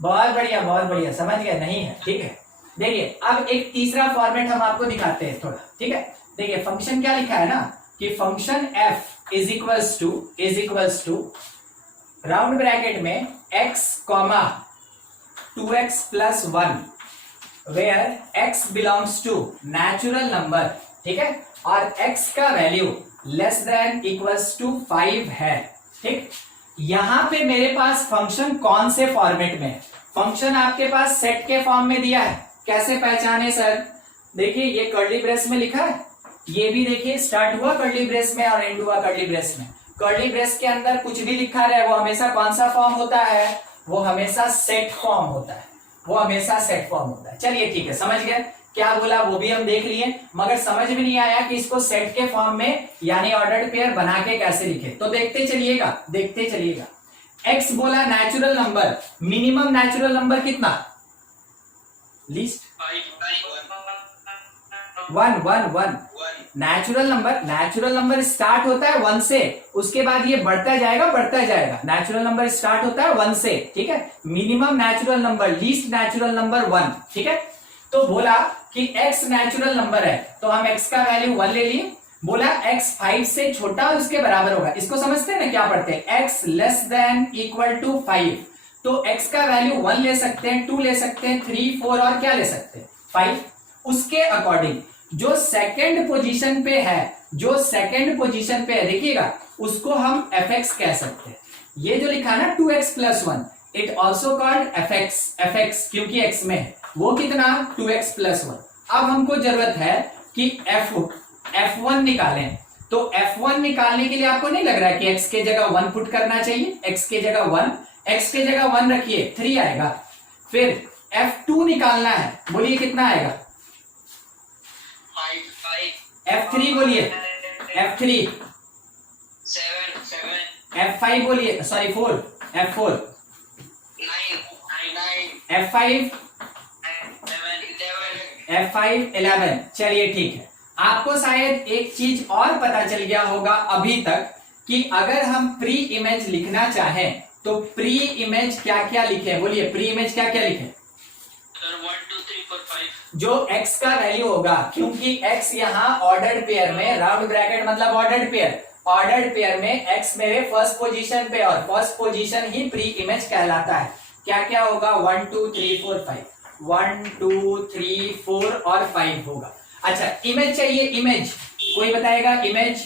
बहुत बढ़िया बहुत बढ़िया, समझ गए, नहीं है, ठीक है। देखिए, अब एक तीसरा फॉर्मेट हम आपको दिखाते हैं थोड़ा। ठीक है, देखिए फंक्शन क्या लिखा है ना, कि function f is equals to round bracket में x comma 2x plus 1 where x belongs to natural number. ठीक है, और x का value less than equals to 5 है। ठीक, यहां पे मेरे पास फंक्शन कौन से फॉर्मेट में है, फंक्शन आपके पास सेट के फॉर्म में दिया है। कैसे पहचाने सर, देखिए ये कर्ली ब्रेस में लिखा है, ये भी देखिए स्टार्ट हुआ कर्ली ब्रेस में और एंड हुआ कर्ली ब्रेस में। कर्ली ब्रेस के अंदर कुछ भी लिखा रहे वो हमेशा कौन सा फॉर्म होता है, वो हमेशा सेट फॉर्म होता है, वो हमेशा सेट फॉर्म होता है। चलिए ठीक है, समझ गए क्या बोला वो भी हम देख लिए, मगर समझ में नहीं आया कि इसको सेट के फॉर्म में यानी ऑर्डर्ड पेयर बना के कैसे लिखे। तो देखते चलिएगा। x बोला natural number, minimum natural number कितना, लीस्ट 1 नेचुरल नंबर स्टार्ट होता है 1 से, उसके बाद ये बढ़ता जाएगा। नेचुरल नंबर स्टार्ट होता है 1 से। ठीक है, minimum natural number, least natural number 1। ठीक है, तो बोला कि x नेचुरल नंबर है, तो हम x का वैल्यू 1 ले लिए। बोला x 5 से छोटा और उसके बराबर होगा, इसको समझते हैं ना, क्या पढ़ते हैं, x less than equal to 5, तो x का वैल्यू 1 ले सकते हैं, 2 ले सकते हैं, 3 4 और क्या ले सकते हैं, 5। उसके अकॉर्डिंग जो सेकंड पोजीशन पे है, देखिएगा उसको हम fx कह सकते हैं। ये जो लिखा ना 2x plus 1, it also called fx क्योंकि x में है, वो कितना 2x प्लस 1। अब हमको जरूरत है कि f1 निकालें, तो f1 निकालने के लिए आपको नहीं लग रहा है कि x के जगह 1 पुट करना चाहिए, x के जगह 1 रखिए, 3 आएगा। फिर f2 निकालना है, बोलिए कितना आएगा, 5 f3 बोलिए, f3 7 f5 बोलिए, सॉरी 4 f4 9 f5 11 f5 11। चलिए ठीक है, आपको शायद एक चीज और पता चल गया होगा अभी तक कि अगर हम प्री इमेज लिखना चाहें तो प्री इमेज क्या क्या लिखें, बोलिए प्री इमेज क्या क्या लिखें। सर 1 2 3 4 5 जो x का वैल्यू होगा, क्योंकि x यहाँ ऑर्डर्ड पेयर में, राउंड ब्रैकेट मतलब ऑर्डर्ड पेयर में x मेरे फर्स्ट पोजीशन पे, और फर्स्ट पोजीशन ही प्री इमेज कहलाता है। क्या क्या होगा, 1 2 3 4 5, 1 2 3 4 और 5 होगा। अच्छा इमेज चाहिए, इमेज कोई बताएगा इमेज?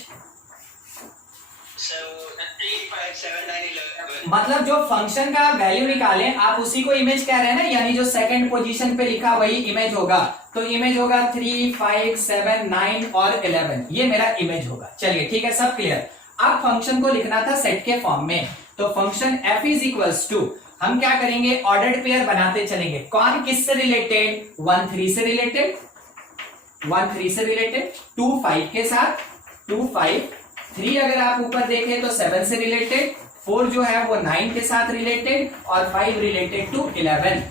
सर 3, 5, 7, 9, 11। मतलब जो फंक्शन का वैल्यू निकालें आप उसी को इमेज कह रहे हैं ना, यानी जो सेकंड पोजीशन पे लिखा वही इमेज होगा। तो इमेज होगा 3, 5, 7, 9 और 11, ये मेरा इमेज होगा। चलिए ठीक है, सब क्लियर। अब फंक्शन को लिखना था सेट के फॉर्म में, तो function f is equals to, हम क्या करेंगे, ऑर्डर्ड पेयर बनाते चलेंगे। कौन किससे रिलेटेड? 1 3 से रिलेटेड, 1 3 से रिलेटेड, 2 5 के साथ, 2 5, 3 अगर आप ऊपर देखें तो 7 से रिलेटेड, 4 जो है वो 9 के साथ रिलेटेड, और 5 related to 11,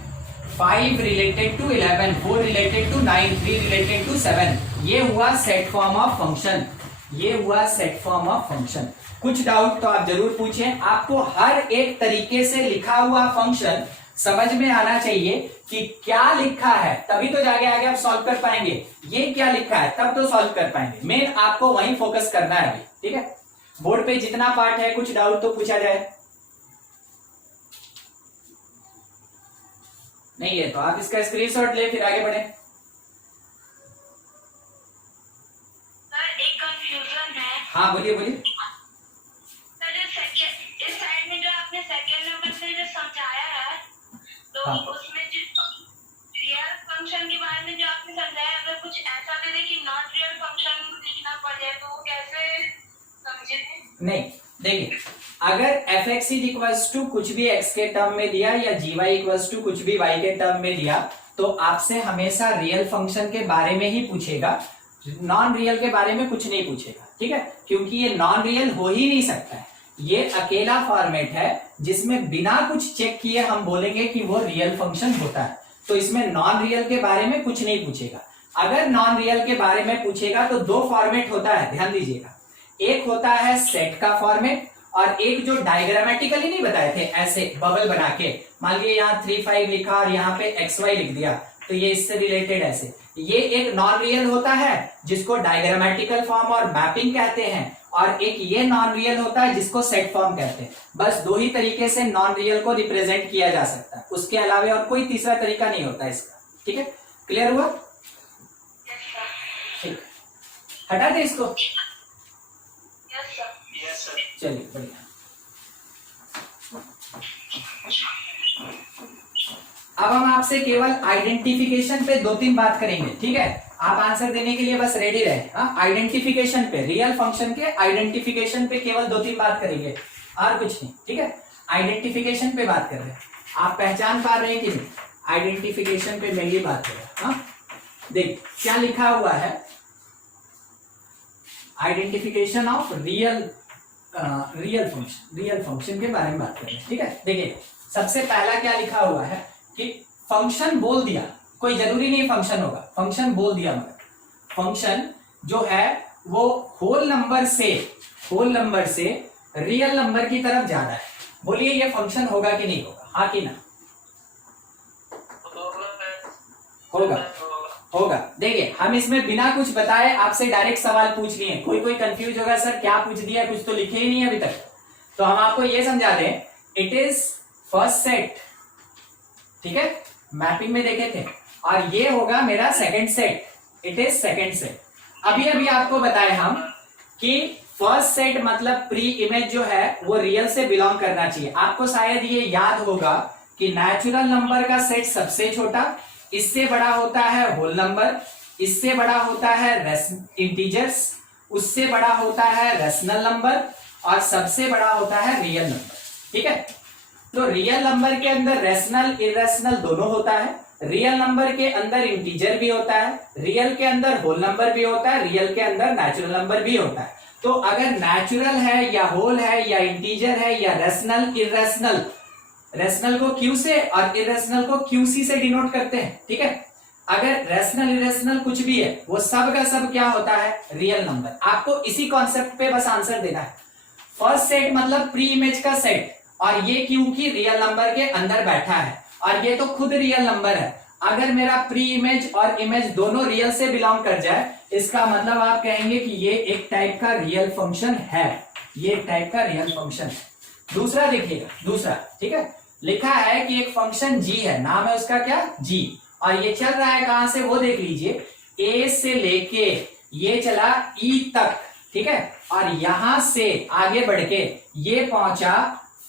5 related to 11, 4 related to 9, 3 related to 7। ये हुआ सेट फॉर्म ऑफ फंक्शन, ये हुआ सेट फॉर्म ऑफ फंक्शन। कुछ डाउट तो आप जरूर पूछें, आपको हर एक तरीके से लिखा हुआ फंक्शन समझ में आना चाहिए कि क्या लिखा है, तभी तो जाके आगे आप सॉल्व कर पाएंगे। ये क्या लिखा है तब तो सॉल्व कर पाएंगे, मेन आपको वहीं फोकस करना है अभी, ठीक है। बोर्ड पे जितना पार्ट है, कुछ डाउट तो पूछा जाए। नहीं है तो आप इसका स्क्रीनशॉट ले, फिर आगे बढ़े। सर एक कंफ्यूजन है। हाँ बोलिए बोलिए। सर जो सेकंड, इस साइड में जो आपने सेकंड नंबर से जो समझाया है, तो हाँ। उसमें जो रियल फंक्शन के बारे में जो आपने समझाया, अगर कुछ ऐसा दे दे कि नॉट रियल फंक्शन लिखना पड़ जाए तो वो कैसे समझे? नहीं देखिए, अगर f x is equals to कुछ भी एक्स के टर्म में दिया या जी वाई इक्वल्स टू कुछ भी वाई के टर्म में दिया, तो आपसे हमेशा रियल फंक्शन के बारे में ही पूछेगा, नॉन रियल के बारे में कुछ नहीं पूछेगा, ठीक है, क्योंकि ये नॉन रियल हो ही नहीं सकता है। ये अकेला फॉर्मेट है जिसमें बिना कुछ चेक किए हम बोलेंगे कि वो रियल फंक्शन होता है, तो इसमें नॉन रियल के बारे में कुछ नहीं पूछेगा। अगर नॉन रियल के बारे में पूछेगा तो दो फॉर्मेट होता है, ध्यान दीजिएगा। एक होता है सेट का फॉर्मेट, और एक जो डायग्रामेटिकली नहीं बताए थे, ऐसे बबल बना के, मान लीजिए यहाँ 3 5 लिखा और यहाँ पे XY लिख दिया, तो ये इससे रिलेटेड ऐसे, ये एक नॉन रियल होता है जिसको डायग्रामेटिकल फॉर्म और मैपिंग कहते हैं, और एक ये नॉन रियल होता है जिसको सेट फॉर्म कहते हैं। बस दो ही तरीके से नॉन रियल को रिप्रेजेंट किया जा सकता है, उसके अलावा और कोई तीसरा तरीका नहीं होता इसका, ठीक है। क्लियर हुआ? ठीक, हटा दे इसको। Yes sir. चलिए बढ़िया। अब हम आपसे केवल आइडेंटिफिकेशन पे 2-3 बात करेंगे, ठीक है। आप आंसर देने के लिए बस रेडी रहे। आइडेंटिफिकेशन पे, रियल फंक्शन के आइडेंटिफिकेशन पे केवल 2-3 बात करेंगे, और कुछ नहीं, ठीक है। आइडेंटिफिकेशन पे बात कर रहे हैं, आप पहचान पा रहे हैं कि नहीं? आइडेंटिफिकेशन पे मेनली बात कर रहे हैं। देख क्या लिखा हुआ है, आइडेंटिफिकेशन ऑफ रियल फंक्शन के बारे में बात कर रहे हैं, ठीक है। देखिए सबसे पहला क्या लिखा हुआ है कि फंक्शन बोल दिया, कोई जरूरी नहीं फंक्शन होगा, फंक्शन बोल दिया, मगर फंक्शन जो है वो होल नंबर से रियल नंबर की तरफ जाना है। बोलिए ये फंक्शन होगा कि नहीं होगा? हाँ कि ना? होगा। देखिए हम इसमें बिना कुछ बताए आपसे डायरेक्ट सवाल पूछ लिए, कोई कंफ्यूज होगा, सर क्या पूछ दिया, कुछ तो लिखे ही नहीं अभी तक। तो हम आपको ये समझा दें, इट इज फर्स्ट सेट, ठीक है, मैपिंग में देखे थे, और ये होगा मेरा second set, it is second set. अभी आपको बताए हम कि फर्स्ट सेट मतलब प्री इमेज जो है वो रियल से बिलोंग करना चाहिए। आपको शायद ये याद होगा कि नेचुरल नंबर का सेट सबसे छोटा, इससे बड़ा होता है होल नंबर, इससे बड़ा होता है इंटीजर्स, उससे बड़ा होता है रेशनल नंबर, और सबसे बड़ा होता है रियल नंबर, ठीक है। तो रियल नंबर के अंदर रेशनल इरेशनल दोनों होता है, रियल नंबर के अंदर इंटीजर भी होता है, रियल के अंदर होल नंबर भी होता है, रियल के अंदर नेचुरल नंबर भी होता है। तो अगर नेचुरल है या होल है या इंटीजर है या रेशनल इरेशनल, रेशनल को क्यू से और इरेशनल को क्यूसी से डिनोट करते हैं, ठीक है। अगर रेशनल इरेशनल कुछ भी है वो सब का सब क्या होता है? Real number. आपको इसी कॉन्सेप्ट पे बस आंसर देना है। फर्स्ट सेट मतलब प्री इमेज का सेट, और ये क्योंकि रियल नंबर के अंदर बैठा है, और ये तो खुद रियल नंबर है। अगर मेरा प्री इमेज और इमेज दोनों रियल से बिलोंग कर जाए, इसका मतलब आप कहेंगे कि ये एक टाइप का रियल फंक्शन है, ये एक टाइप का रियल फंक्शन है। दूसरा देखिएगा, दूसरा, ठीक है, लिखा है कि एक फंक्शन g है, नाम है उसका क्या? g, और ये चल रहा है कहां से वो देख लीजिए, ए से लेके ये चला ई तक, ठीक है, और यहां से आगे बढ़ के ये पहुंचा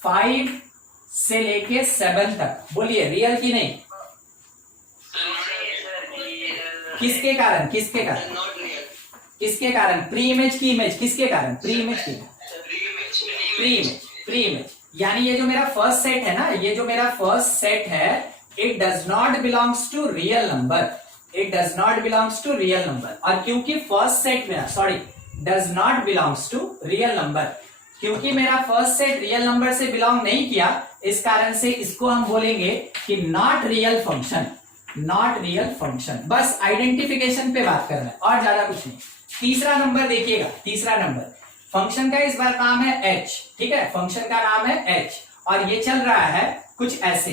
5 से लेके 7 तक। बोलिए रियल की नहीं? किसके कारण? किसके कारण? Not real. किसके कारण? प्री इमेज की इमेज किसके कारण? प्री इमेज की प्री इमेज यानी ये जो मेरा फर्स्ट सेट है ना, ये जो मेरा फर्स्ट सेट है, it does not belongs to real number, it does not belongs to real number. और क्योंकि फर्स्ट सेट मेरा, sorry, does not belongs to real number, क्योंकि मेरा फर्स्ट सेट रियल नंबर से बिलोंग नहीं किया, इस कारण से इसको हम बोलेंगे कि not real function, not real function. बस आइडेंटिफिकेशन पे बात करना है और ज्यादा कुछ नहीं। तीसरा नंबर देखिएगा, तीसरा नंबर फंक्शन का इस बार नाम है h, ठीक है, फंक्शन का नाम है h, और ये चल रहा है कुछ ऐसे,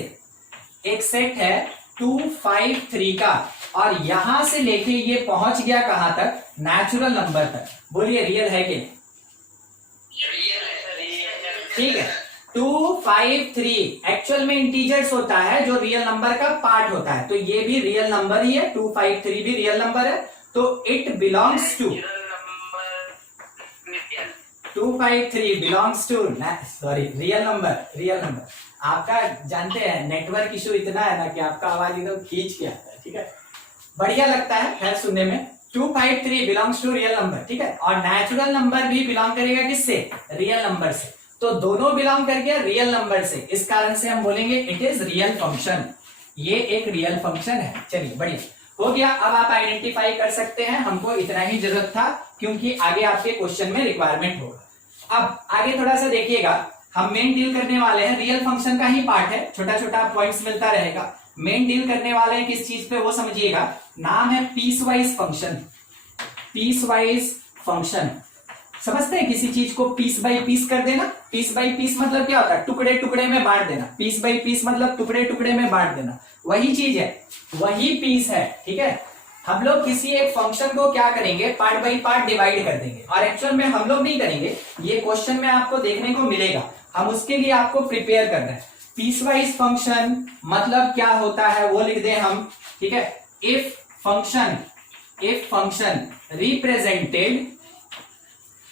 एक सेट है 2 5 3 का, और यहां से लेके ये पहुंच गया कहां तक? नेचुरल नंबर तक। बोलिए रियल है कि नहीं? ठीक है, 2 5 3 एक्चुअल में इंटीजर्स होता है जो रियल नंबर का पार्ट होता है, तो ये भी रियल नंबर ही है, 2 5 3 भी रियल नंबर है, तो it belongs to 2 5 3 belongs to, sorry, real number, real number. आपका जानते हैं नेटवर्क इशू इतना है ना कि आपका आवाज एकदम खींच के आता है, ठीक है, बढ़िया लगता है खैर सुनने में। 2 5 3 बिलोंग्स टू रियल नंबर, ठीक है, और नेचुरल नंबर भी बिलोंग करेगा किससे? रियल नंबर से, तो दोनों बिलोंग कर गया रियल नंबर से, इस कारण से हम बोलेंगे इट इज रियल फंक्शन, ये एक रियल फंक्शन है। चलिए बढ़िया हो गया, अब आप आइडेंटिफाई कर सकते हैं, हमको इतना ही जरूरत था क्योंकि आगे आपके क्वेश्चन में रिक्वायरमेंट होगा। अब आगे थोड़ा सा देखिएगा, हम मेन डील करने वाले हैं, रियल फंक्शन का ही पार्ट है, छोटा छोटा पॉइंट्स मिलता रहेगा। मेन डील करने वाले हैं किस चीज पे वो समझिएगा, नाम है piece wise function. Piece wise function समझते हैं? किसी चीज को पीस बाय पीस कर देना। पीस बाय पीस मतलब क्या होता है? टुकड़े टुकड़े में बांट देना। पीस बाय पीस मतलब टुकड़े टुकड़े में बांट देना, वही चीज है, वही पीस है, ठीक है। हम लोग किसी एक फंक्शन को क्या करेंगे? पार्ट बाय पार्ट डिवाइड कर देंगे, और एक्चुअल में हम लोग नहीं करेंगे, ये क्वेश्चन में आपको देखने को मिलेगा, हम उसके लिए आपको प्रिपेयर कर रहे हैं। पीस वाइज फंक्शन मतलब क्या होता है वो लिख दें हम, ठीक है। If function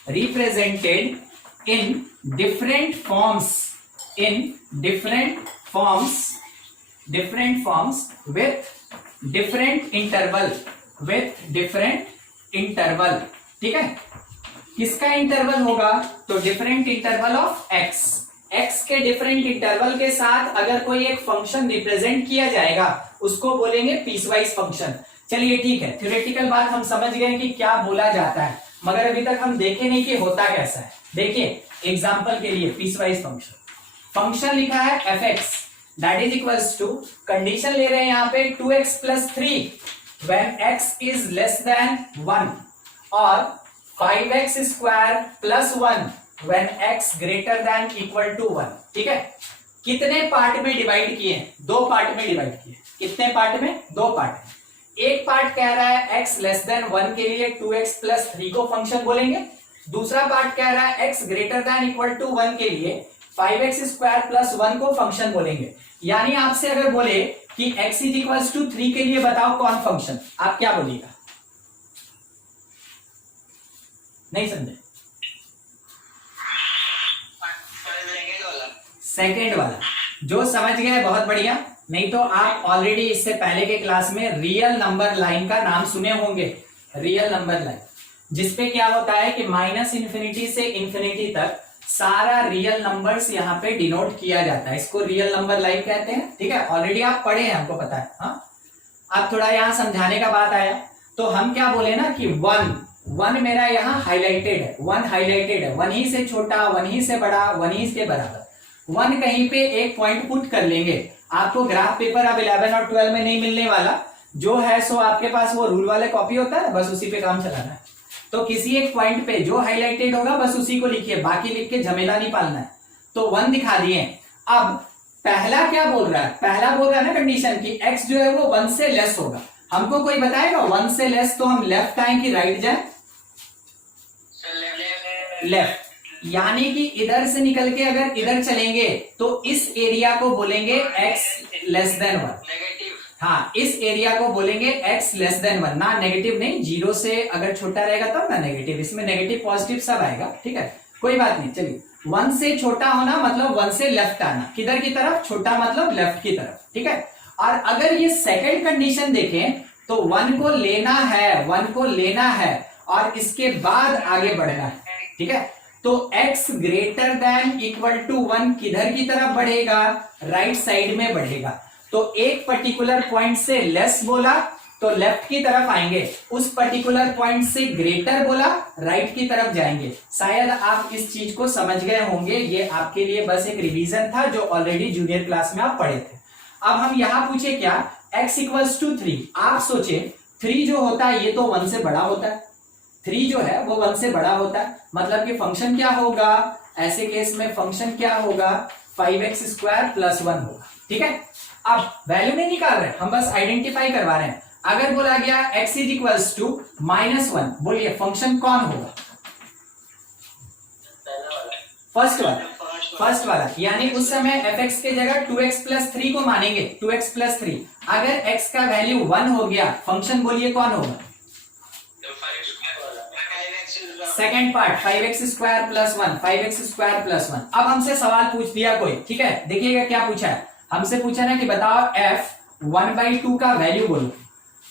represented in different forms with different interval, ठीक है। किसका इंटरवल होगा? तो डिफरेंट इंटरवल ऑफ x के डिफरेंट इंटरवल के साथ अगर कोई एक फंक्शन रिप्रेजेंट किया जाएगा उसको बोलेंगे पीसवाइज फंक्शन। चलिए ठीक है, थ्योरेटिकल बात हम समझ गए कि क्या बोला जाता है, मगर अभी तक हम देखे नहीं कि होता कैसा है। देखिए एग्जांपल के लिए पीसवाइज फंक्शन लिखा है fx that is equals to, condition ले रहे हैं यहाँ पे 2x + 3 when x is less than 1 और 5x² + 1 when x greater than equal to 1, ठीक है। कितने पार्ट में डिवाइड किए? 2 पार्ट में डिवाइड किए। कितने पार्ट में? 2 पार्ट में। एक पार्ट कह रहा है x लेस देन 1 के लिए 2x + 3 को फंक्शन बोलेंगे, दूसरा पार्ट कह रहा है x greater than equal to 1 के लिए 5x² + 1 को फंक्शन बोलेंगे। यानी आपसे अगर बोले कि x = 3 के लिए बताओ कौन फंक्शन, आप क्या बोलिएगा? नहीं समझे? सेकेंड वाला। जो समझ गए बहुत बढ़िया, नहीं तो आप ऑलरेडी इससे पहले के क्लास में रियल नंबर लाइन का नाम सुने होंगे। रियल नंबर लाइन जिसपे क्या होता है कि -∞ से ∞ तक सारा रियल नंबर्स यहाँ पे डिनोट किया जाता है, इसको रियल नंबर लाइन कहते हैं, ठीक है। ऑलरेडी आप पढ़े हैं, हमको पता है। हाँ, अब थोड़ा यहाँ समझाने का बात आया तो हम क्या बोले ना कि 1 मेरा यहाँ हाईलाइटेड है, 1 हाईलाइटेड है, 1 ही से छोटा, 1 ही से बड़ा, 1 ही के बराबर। 1 कहीं पे एक पॉइंट पुट कर लेंगे, आपको ग्राफ पेपर अब 11 और 12 में नहीं मिलने वाला, जो है सो आपके पास वो रूल वाले कॉपी होता है, बस उसी पे काम चलाना है। तो किसी एक पॉइंट पे जो हाईलाइटेड होगा बस उसी को लिखिए, बाकी लिख के झमेला नहीं पालना है। तो 1 दिखा दिए। अब पहला क्या बोल रहा है? पहला बोल रहा है ना कंडीशन की x जो है वो 1 से लेस होगा। हमको कोई बताएगा 1 से लेस, तो हम लेफ्ट आए कि राइट जाए? लेफ्ट, यानी कि इधर से निकल के अगर इधर चलेंगे तो इस एरिया को बोलेंगे x < 1। हाँ, इस एरिया को बोलेंगे x लेस देन 1, ना नेगेटिव नहीं, 0 से अगर छोटा रहेगा तब ना नेगेटिव, इसमें नेगेटिव पॉजिटिव सब आएगा, ठीक है, कोई बात नहीं। चलिए, 1 से छोटा होना मतलब 1 से लेफ्ट आना, किधर की तरफ, छोटा मतलब लेफ्ट की तरफ, ठीक है। और अगर ये सेकंड कंडीशन देखें तो 1 को लेना है, 1 को लेना है और इसके बाद आगे बढ़ना है, ठीक है। तो x greater than equal to 1 किधर की तरफ बढ़ेगा, राइट साइड में बढ़ेगा। तो एक पर्टिकुलर पॉइंट से लेस बोला तो लेफ्ट की तरफ आएंगे, उस पर्टिकुलर पॉइंट से ग्रेटर बोला राइट की तरफ जाएंगे। शायद आप इस चीज को समझ गए होंगे, ये आपके लिए बस एक रिवीजन था जो ऑलरेडी जूनियर क्लास में आप पढ़े थे। अब हम यहां पूछे क्या, x इक्वल्स टू 3। आप सोचे 3 जो होता है ये तो 1 से बड़ा होता है, 3 जो है वो 1 से बड़ा होता है, मतलब कि फंक्शन क्या होगा, ऐसे केस में फंक्शन क्या होगा, 5x स्क्वायर प्लस 1 होगा, ठीक है। अब वैल्यू नहीं निकाल रहे, हम बस आइडेंटिफाई करवा रहे हैं। अगर बोला गया x इज इक्वल्स टू -1, बोलिए फंक्शन कौन होगा, फर्स्ट वाला, यानी उस समय fx के जगह 2x प्लस 3 को मानेंगे, 2x प्लस 3। अगर x का वैल्यू 1 हो गया, फंक्शन बोलिए कौन होगा, second part 5x square plus 1, 5x square plus 1। अब हमसे सवाल पूछ दिया कोई, ठीक है, देखिएगा क्या पूछा है, हमसे पूछा ना कि बताओ f 1/2 का वैल्यू बोलो।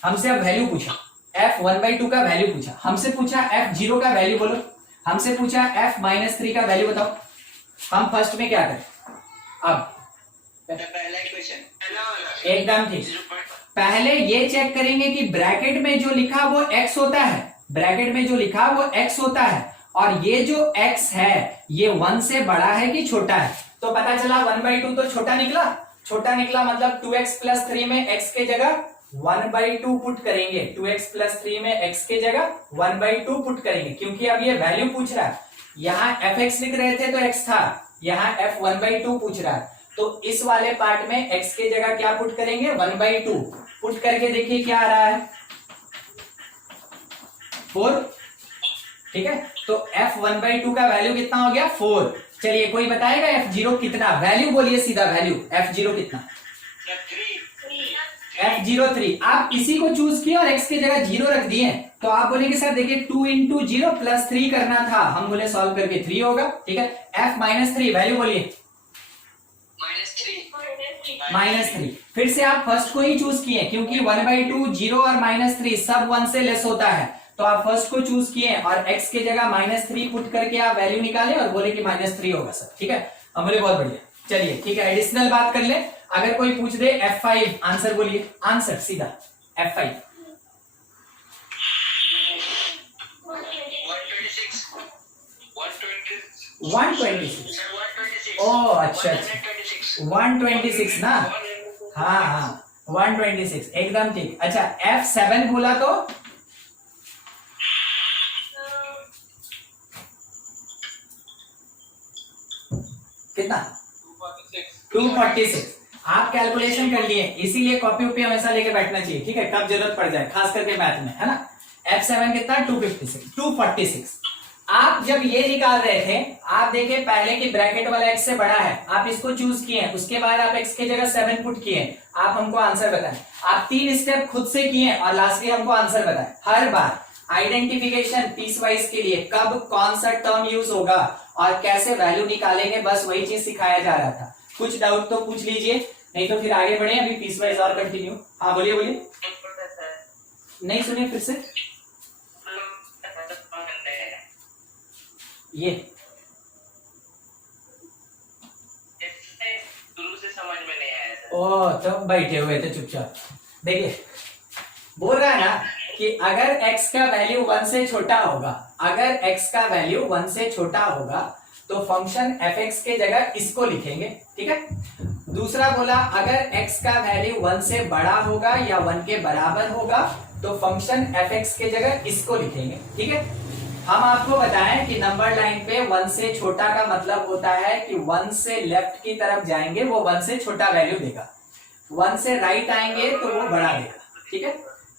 हमसे अब वैल्यू पूछा, f 1/2 का वैल्यू पूछा, हमसे पूछा f 0 का वैल्यू बोलो, हमसे पूछा f -3 का वैल्यू बताओ। हम फर्स्ट में क्या करें, अब पहला क्वेश्चन एकदम ठीक, पहले ये चेक करेंगे कि ब्रैकेट में जो लिखा वो x होता है, ब्रैकेट में जो लिखा वो x होता है, और ये जो x है ये 1 से बड़ा है कि छोटा है। तो पता चला 1/2 तो छोटा निकला, छोटा निकला मतलब 2x प्लस 3 में x के जगह 1/2 पुट करेंगे, 2x प्लस 3 में x के जगह 1/2 पुट करेंगे, क्योंकि अब ये वैल्यू पूछ रहा है। यहाँ fx लिख रहे थे तो x था, यहाँ f 1/2 पूछ रहा है, तो इस वाले पार्ट में x के जगह क्या पुट करेंगे, 1/2 पुट करके देखिए क्या आ रहा है, 4, ठीक है। तो f 1/2 का वैल्यू कितना हो गया, 4। चलिए कोई बताएगा f0 कितना, वैल्यू बोलिए सीधा, वैल्यू f0 कितना, f0 3। आप इसी को चूज किया और x की जगह 0 रख दिए, तो आप बोलेंगे सर देखिए 2 इंटू 0 प्लस 3 करना था, हम बोले सॉल्व करके 3 होगा, ठीक है। f -3 वैल्यू बोलिए, -3। फिर से आप फर्स्ट को ही चूज किए, क्योंकि 1/2 0 और -3 सब 1 से लेस होता है, तो आप फर्स्ट को चूज किए और x के जगह -3 पुट करके आप वैल्यू निकाले और बोले कि -3 होगा सर, ठीक है। हम बोले बहुत बढ़िया, चलिए ठीक है, एडिशनल बात कर ले। अगर कोई पूछ दे f5 आंसर बोलिए, आंसर सीधा f5 126। ओ अच्छा, 126 ना, हाँ हाँ 126 एकदम ठीक। अच्छा f7 बोला तो कितना, 246। आप कैलकुलेशन कर लिए, इसीलिए कॉपी उपी हमेशा लेके बैठना चाहिए, ठीक है, कब जरूरत पड़ जाए, खास करके मैथ में, है ना। f7 कितना, 246। आप जब ये निकाल रहे थे, आप देखिए पहले की ब्रैकेट वाला x से बड़ा है, आप इसको चूज किए, उसके बाद आप x की जगह 7 पुट किए, आप हमको आंसर बताएं। आप 3 स्टेप खुद से किए और लास्टली हमको आंसर बताएं। हर बार आइडेंटिफिकेशन पीस वाइज के लिए कब कौन सा टर्म यूज होगा और कैसे वैल्यू निकालेंगे, बस वही चीज सिखाया जा रहा था। कुछ डाउट तो पूछ लीजिए, नहीं तो फिर आगे बढ़े, अभी पीस वाइज और कंटिन्यू। हाँ बोलिए बोलिए, नहीं सुनिए फिर से, ये शुरू से समझ में नहीं आया। ओ तो बैठे हुए थे चुपचाप। देखिए बोल रहा है ना कि अगर x का वैल्यू 1 से छोटा होगा, अगर x का वैल्यू 1 से छोटा होगा तो फंक्शन fx के जगह इसको लिखेंगे, ठीक है। दूसरा बोला अगर x का वैल्यू 1 से बड़ा होगा या 1 के बराबर होगा तो फंक्शन fx के जगह इसको लिखेंगे, ठीक है। हम आपको बताएं कि नंबर लाइन पे 1 से छोटा का मतलब होता है कि 1 से लेफ्ट की तरफ जाएंगे वो 1 से छोटा वैल्यू देगा, 1 से राइट आएंगे तो वो बड़ा देगा, ठीक है।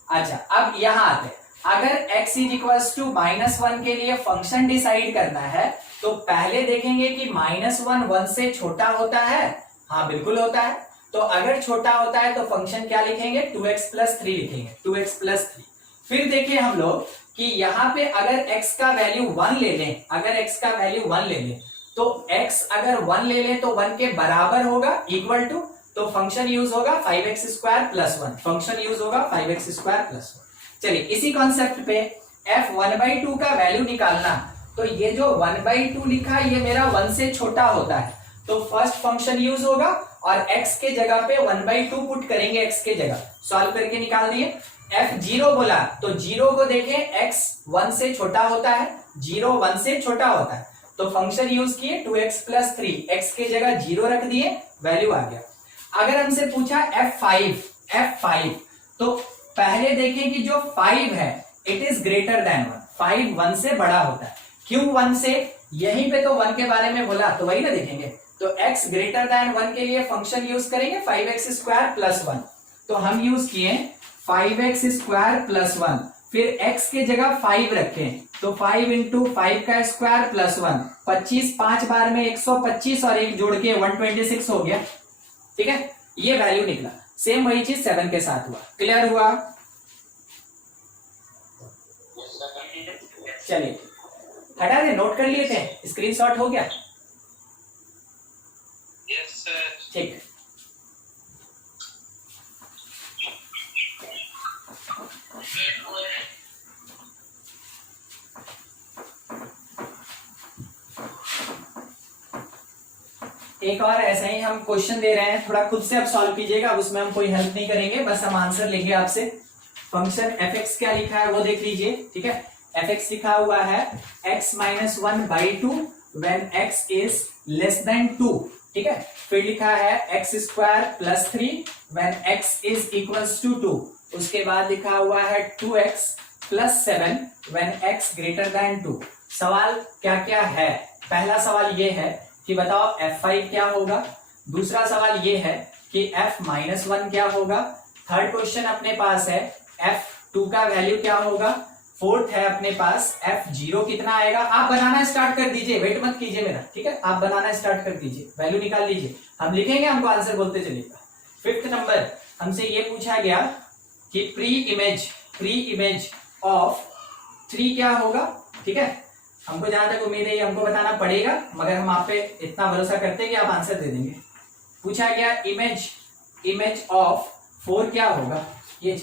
अच्छा अब यहां आते हैं, अगर x इज इक्वल्स टू -1 के लिए फंक्शन डिसाइड करना है तो पहले देखेंगे कि -1 1 से छोटा होता है, हाँ बिल्कुल होता है। तो अगर छोटा होता है तो फंक्शन क्या लिखेंगे, 2x+3 लिखेंगे, 2x+3। फिर देखिए हम लोग कि यहाँ पे अगर x का वैल्यू 1 ले लें, अगर x का वैल्यू 1 ले लें तो x अगर 1 ले लें तो 1 के बराबर होगा, इक्वल टू, तो फंक्शन यूज होगा 5x² + 1, फंक्शन यूज होगा 5x² + 1। चलिए इसी कॉन्सेप्ट पे f1/2 का वैल्यू निकालना, तो ये जो 1/2 लिखा ये मेरा 1 से छोटा होता है, तो फर्स्ट फंक्शन यूज होगा और x के जगह पे 1/2 पुट करेंगे, x के जगह सॉल्व करके निकाल दिए। f0 बोला तो 0 को देखें, x 1 से छोटा होता है, 0 1 से छोटा होता है, तो फंक्शन यूज किए 2x+3, x के जगह 0 रख दिए, वैल्यू आ गया। अगर हमसे पूछा f5, तो पहले देखें कि जो 5 है इट इज ग्रेटर देन 1, 5 1 से बड़ा होता है। क्यों 1 से, यहीं पे तो 1 के बारे में बोला, तो वही ना देखेंगे। तो x ग्रेटर देन 1 के लिए फंक्शन यूज करेंगे 5x² + 1, तो हम यूज किए 5x² + 1, फिर x के जगह 5 रखें, तो 5 × 5 का स्क्वायर + 1, 25 5 बार में 125 और 1 जोड़ के 126 हो गया, ठीक है, ये वैल्यू निकला। सेम वही चीज 7 के साथ हुआ। क्लियर हुआ? चलिए हटा दे, नोट कर लिए थे, स्क्रीनशॉट हो गया? Yes sir. ठीक। एक और ऐसा ही हम क्वेश्चन दे रहे हैं, थोड़ा खुद से आप सॉल्व कीजिएगा, अब उसमें हम कोई हेल्प नहीं करेंगे, बस हम आंसर लेंगे आपसे। फंक्शन fx क्या लिखा है वो देख लीजिए, ठीक है। fx लिखा हुआ है x - 1/2 when x is less than 2, ठीक है। फिर लिखा है x² + 3 when x is equals to 2, उसके बाद लिखा हुआ है 2x + 7 when x greater than 2। सवाल क्या क्या है? पहला सवाल ये है कि बताओ f5 क्या होगा, दूसरा सवाल ये है कि f-1 क्या होगा, थर्ड क्वेश्चन अपने पास है f2 का वैल्यू क्या होगा, फोर्थ है अपने पास f0 कितना आएगा। आप बनाना स्टार्ट कर दीजिए, वेट मत कीजिए मेरा, ठीक है, आप बनाना स्टार्ट कर दीजिए, वैल्यू निकाल लीजिए, हम लिखेंगे, हमको आंसर बोलते चलिएगा। फिफ्थ नंबर हमसे ये पूछा गया कि प्री इमेज ऑफ 3 क्या होगा, ठीक है। हमको जहां तक उम्मीद है ये हमको बताना पड़ेगा, मगर हम आप पे इतना भरोसा करते हैं कि आप आंसर दे देंगे। पूछा गया इमेज ऑफ 4 क्या होगा, ये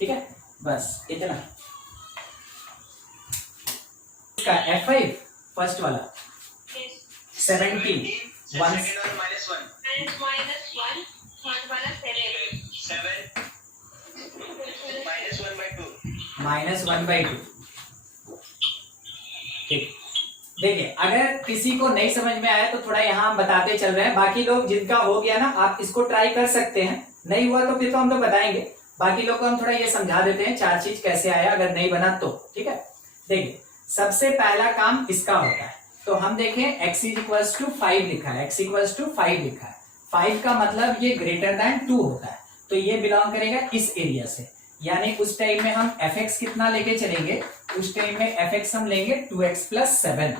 ठीक है, बस इतना। इसका f5 फर्स्ट वाला 17 1 -1 थर्ड वाला 7 -1/2, ठीक। देखिए अगर किसी को नहीं समझ में आया तो थोड़ा यहाँ हम बताते चल रहे हैं, बाकी लोग जिनका हो गया ना आप इसको ट्राई कर सकते हैं, नहीं हुआ तो फिर तो हम लोग बताएंगे, बाकी लोग को हम थोड़ा ये समझा देते हैं 4 चीज कैसे आया, अगर नहीं बना तो, ठीक है। देखिए सबसे पहला काम इसका होता है, तो हम देखें x = 5 लिखा है, x = 5 लिखा है, 5 का मतलब ये ग्रेटर देन 2 होता है, तो ये बिलोंग करेगा इस एरिया से, यानी उस टाइम में हम fx कितना लेके चलेंगे, उस टाइम में fx हम लेंगे 2x + 7।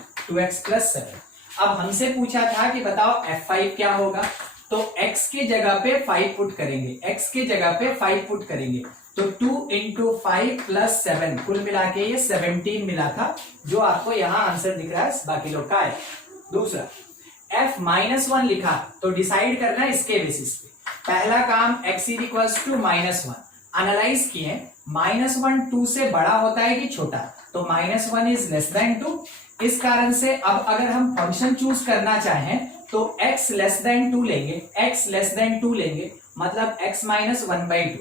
अब हमसे पूछा था कि बताओ f5 क्या होगा, तो x के जगह पे 5 पुट करेंगे, x के जगह पे 5 पुट करेंगे, तो 2 × 5 + 7 कुल मिला के ये 17 मिला था, जो आपको यहाँ आंसर दिख रहा है, बाकी लोग का है। दूसरा f-1 लिखा, तो डिसाइड करना है इसके बेसिस पे। पहला काम x = -1 एनालाइज किए, -1 2 से बड़ा होता है कि छोटा, तो -1 इज लेस देन 2, इस कारण से अब अगर हम फंक्शन चूज करना चाहें तो x <2 लेंगे, x <2 लेंगे, मतलब x - 1/2,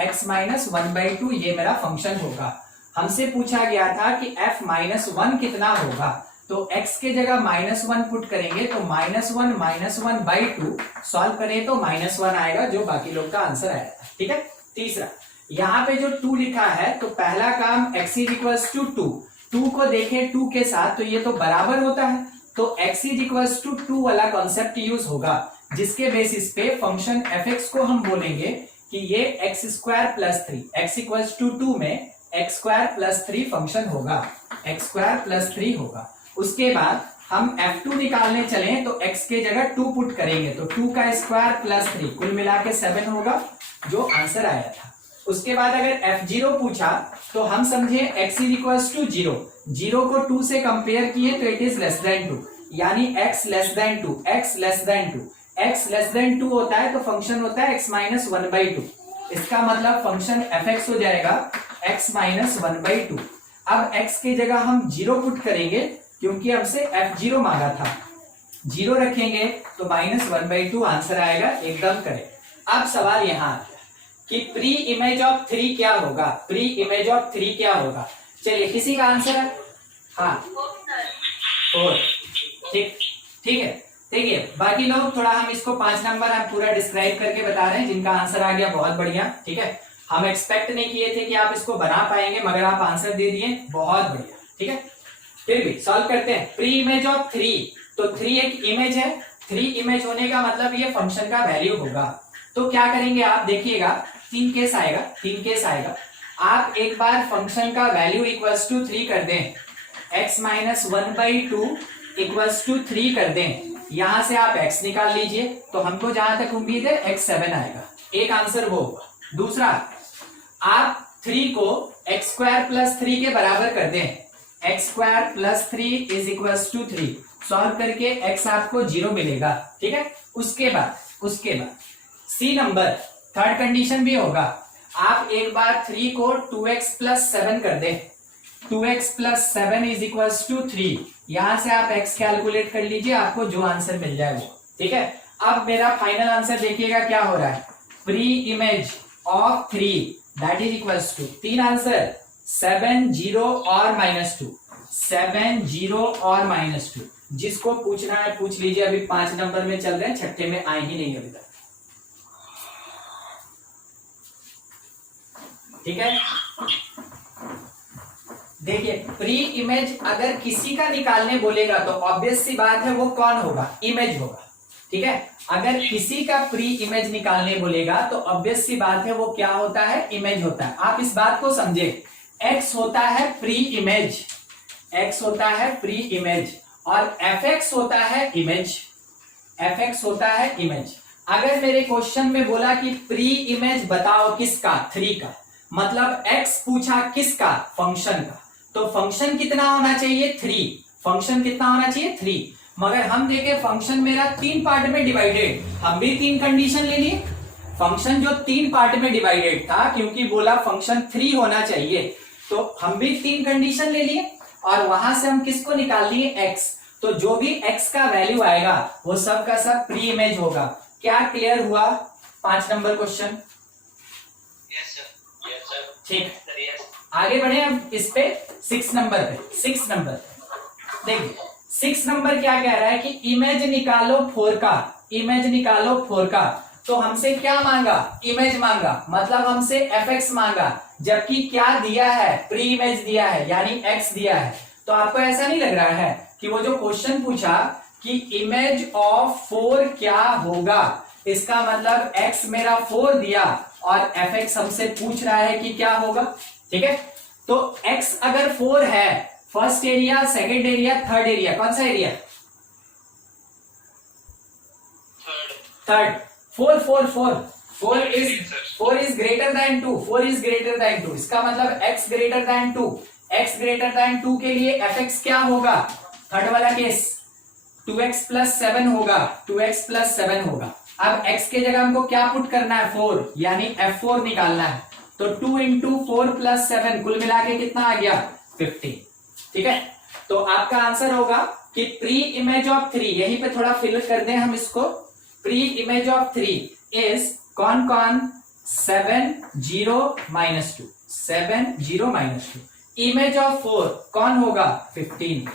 x - 1/2 ये मेरा फंक्शन होगा। हमसे पूछा गया था कि f-1 कितना होगा, तो x के जगह -1 पुट करेंगे, तो -1 - 1/2 सॉल्व करें तो -1 आएगा, जो बाकी लोग का आंसर आएगा, ठीक है। तीसरा यहाँ पे जो 2 लिखा है, तो पहला काम x = 2 को देखें 2 के साथ, तो ये तो बराबर होता है, तो x = 2 वाला कॉन्सेप्ट यूज होगा, जिसके बेसिस पे फंक्शन fx को हम बोलेंगे कि ये x² + 3, x = 2 में x² + 3 फंक्शन होगा, x² + 3 होगा। उसके बाद हम F2 निकालने चले तो x के जगह 2 पुट करेंगे तो 2 का स्क्वायर प्लस 3 कुल मिला के 7 होगा जो आंसर आया था। उसके बाद अगर F0 पूछा तो हम समझे x इज इक्वल्स टू 0, 0 को 2 से कंपेयर किए तो इट इज लेस देन 2, यानी x less then 2, x less then 2, x less then 2 होता है तो फंक्शन होता है x माइनस 1/2। इसका मतलब फंक्शन fx हो जाएगा x माइनस 1/2। अब x की जगह हम 0 पुट करेंगे क्योंकि हमसे F0 मांगा था, 0 रखेंगे तो माइनस 1/2 आंसर आएगा, एकदम करेक्ट। अब सवाल यहाँ आ गया कि प्री इमेज ऑफ 3 क्या होगा, प्री इमेज ऑफ 3 क्या होगा। चलिए किसी का आंसर है? हाँ 4, ठीक है। देखिए बाकी लोग थोड़ा हम इसको 5 नंबर हम पूरा डिस्क्राइब करके बता रहे हैं, जिनका आंसर आ गया बहुत बढ़िया, ठीक है। हम एक्सपेक्ट नहीं किए थे कि आप इसको बना पाएंगे मगर आप आंसर दे दिए, बहुत बढ़िया, ठीक है। फिर भी सॉल्व करते हैं। प्री इमेज ऑफ 3, तो 3 एक इमेज है, 3 इमेज होने का मतलब ये फंक्शन का वैल्यू होगा। तो क्या करेंगे आप देखिएगा, 3 केस आएगा। आप एक बार फंक्शन का वैल्यू इक्वल्स टू 3 कर दें, x माइनस 1/2 इक्वल्स टू 3 कर दें, यहां से आप x निकाल लीजिए तो हमको जहां तक उम्मीद है x 7 आएगा, एक आंसर वो होगा। दूसरा, आप 3 को x स्क्वायर प्लस 3 के बराबर कर दें, x square plus 3 is equals to 3, solve करके x आपको 0 मिलेगा, ठीक है। उसके बाद सी नंबर, थर्ड कंडीशन भी होगा। आप एक बार 3 को 2x प्लस 7 कर दें, 2x plus 7 is equals to 3, यहां से आप x कैलकुलेट कर लीजिए, आपको जो आंसर मिल जाए वो, ठीक है। अब मेरा फाइनल आंसर देखिएगा क्या हो रहा है, pre image of 3 that is equals to 3 answer 7, 0 और -2, 7, 0 और -2। जिसको पूछना है पूछ लीजिए, अभी 5 नंबर में चल रहे हैं, छठे में आए ही नहीं अभी तक, ठीक है। देखिए प्री इमेज अगर किसी का निकालने बोलेगा तो ऑब्वियस सी बात है वो कौन होगा, इमेज होगा, ठीक है। अगर किसी का प्री इमेज निकालने बोलेगा तो ऑब्वियस सी बात है वो क्या होता है, इमेज होता है। आप इस बात को समझे, x होता है प्री इमेज, x होता है प्री इमेज और fx होता है इमेज, fx होता है इमेज। अगर मेरे क्वेश्चन में बोला कि प्री इमेज बताओ किसका, 3 का, मतलब x पूछा किसका, फंक्शन का, तो फंक्शन कितना होना चाहिए, 3, फंक्शन कितना होना चाहिए 3। मगर हम देखे फंक्शन मेरा 3 पार्ट में डिवाइडेड, हम भी 3 कंडीशन ले लिए, फंक्शन जो 3 पार्ट में डिवाइडेड था क्योंकि बोला फंक्शन 3 होना चाहिए तो हम भी 3 कंडीशन ले लिए और वहां से हम किसको निकाल लिए, x। तो जो भी x का वैल्यू आएगा वो सब का सब प्री इमेज होगा। क्या क्लियर हुआ 5 नंबर क्वेश्चन? ठीक, आगे बढ़े अब इस पे 6 नंबर पे। 6 नंबर देखिए 6 नंबर क्या कह रहा है कि इमेज निकालो 4 का, इमेज निकालो 4 का। तो हमसे क्या मांगा, इमेज मांगा, मतलब हमसे fx मांगा, जबकि क्या दिया है, प्री इमेज दिया है यानी x दिया है। तो आपको ऐसा नहीं लग रहा है कि वो जो क्वेश्चन पूछा कि इमेज ऑफ 4 क्या होगा, इसका मतलब x मेरा 4 दिया और fx हमसे पूछ रहा है कि क्या होगा, ठीक है। तो x अगर 4 है, first area, second area, third area, कौन सा area, third. 4 is greater than 2, 4 is greater than 2, इसका मतलब x greater then 2, x greater then 2 के लिए fx क्या होगा, थर्ड वाला केस 2x प्लस 7 होगा, 2x प्लस 7 होगा। अब x के जगह हमको क्या पुट करना है, 4, यानी f4 निकालना है। तो 2 इंटू 4 प्लस 7 कुल मिला के कितना आ गया, 15, ठीक है। तो आपका आंसर होगा कि प्री इमेज ऑफ 3, यहीं पे थोड़ा फिल कर दें हम इसको, प्री इमेज ऑफ 3 इज कौन कौन, 7, 0, -2, 7, 0, -2। इमेज ऑफ 4 कौन होगा, 15।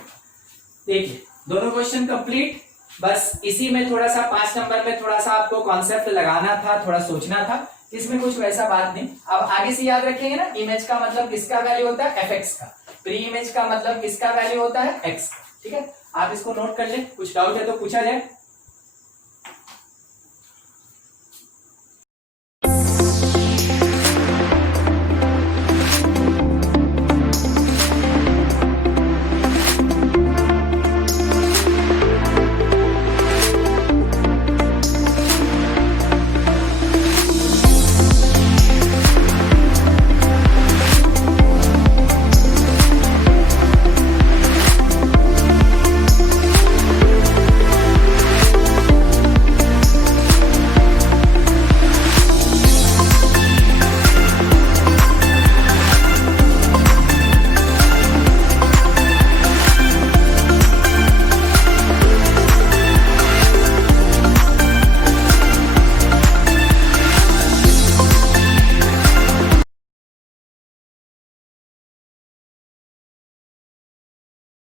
देखिए दोनों क्वेश्चन कंप्लीट। बस इसी में थोड़ा सा 5 नंबर पे थोड़ा सा आपको कॉन्सेप्ट लगाना था, थोड़ा सोचना था, इसमें कुछ वैसा बात नहीं। अब आगे से याद रखेंगे ना, इमेज का मतलब किसका वैल्यू होता है, fx का, प्री इमेज का मतलब किसका वैल्यू होता है, x का, ठीक है। आप इसको नोट कर ले, कुछ डाउट है तो पूछा जाए।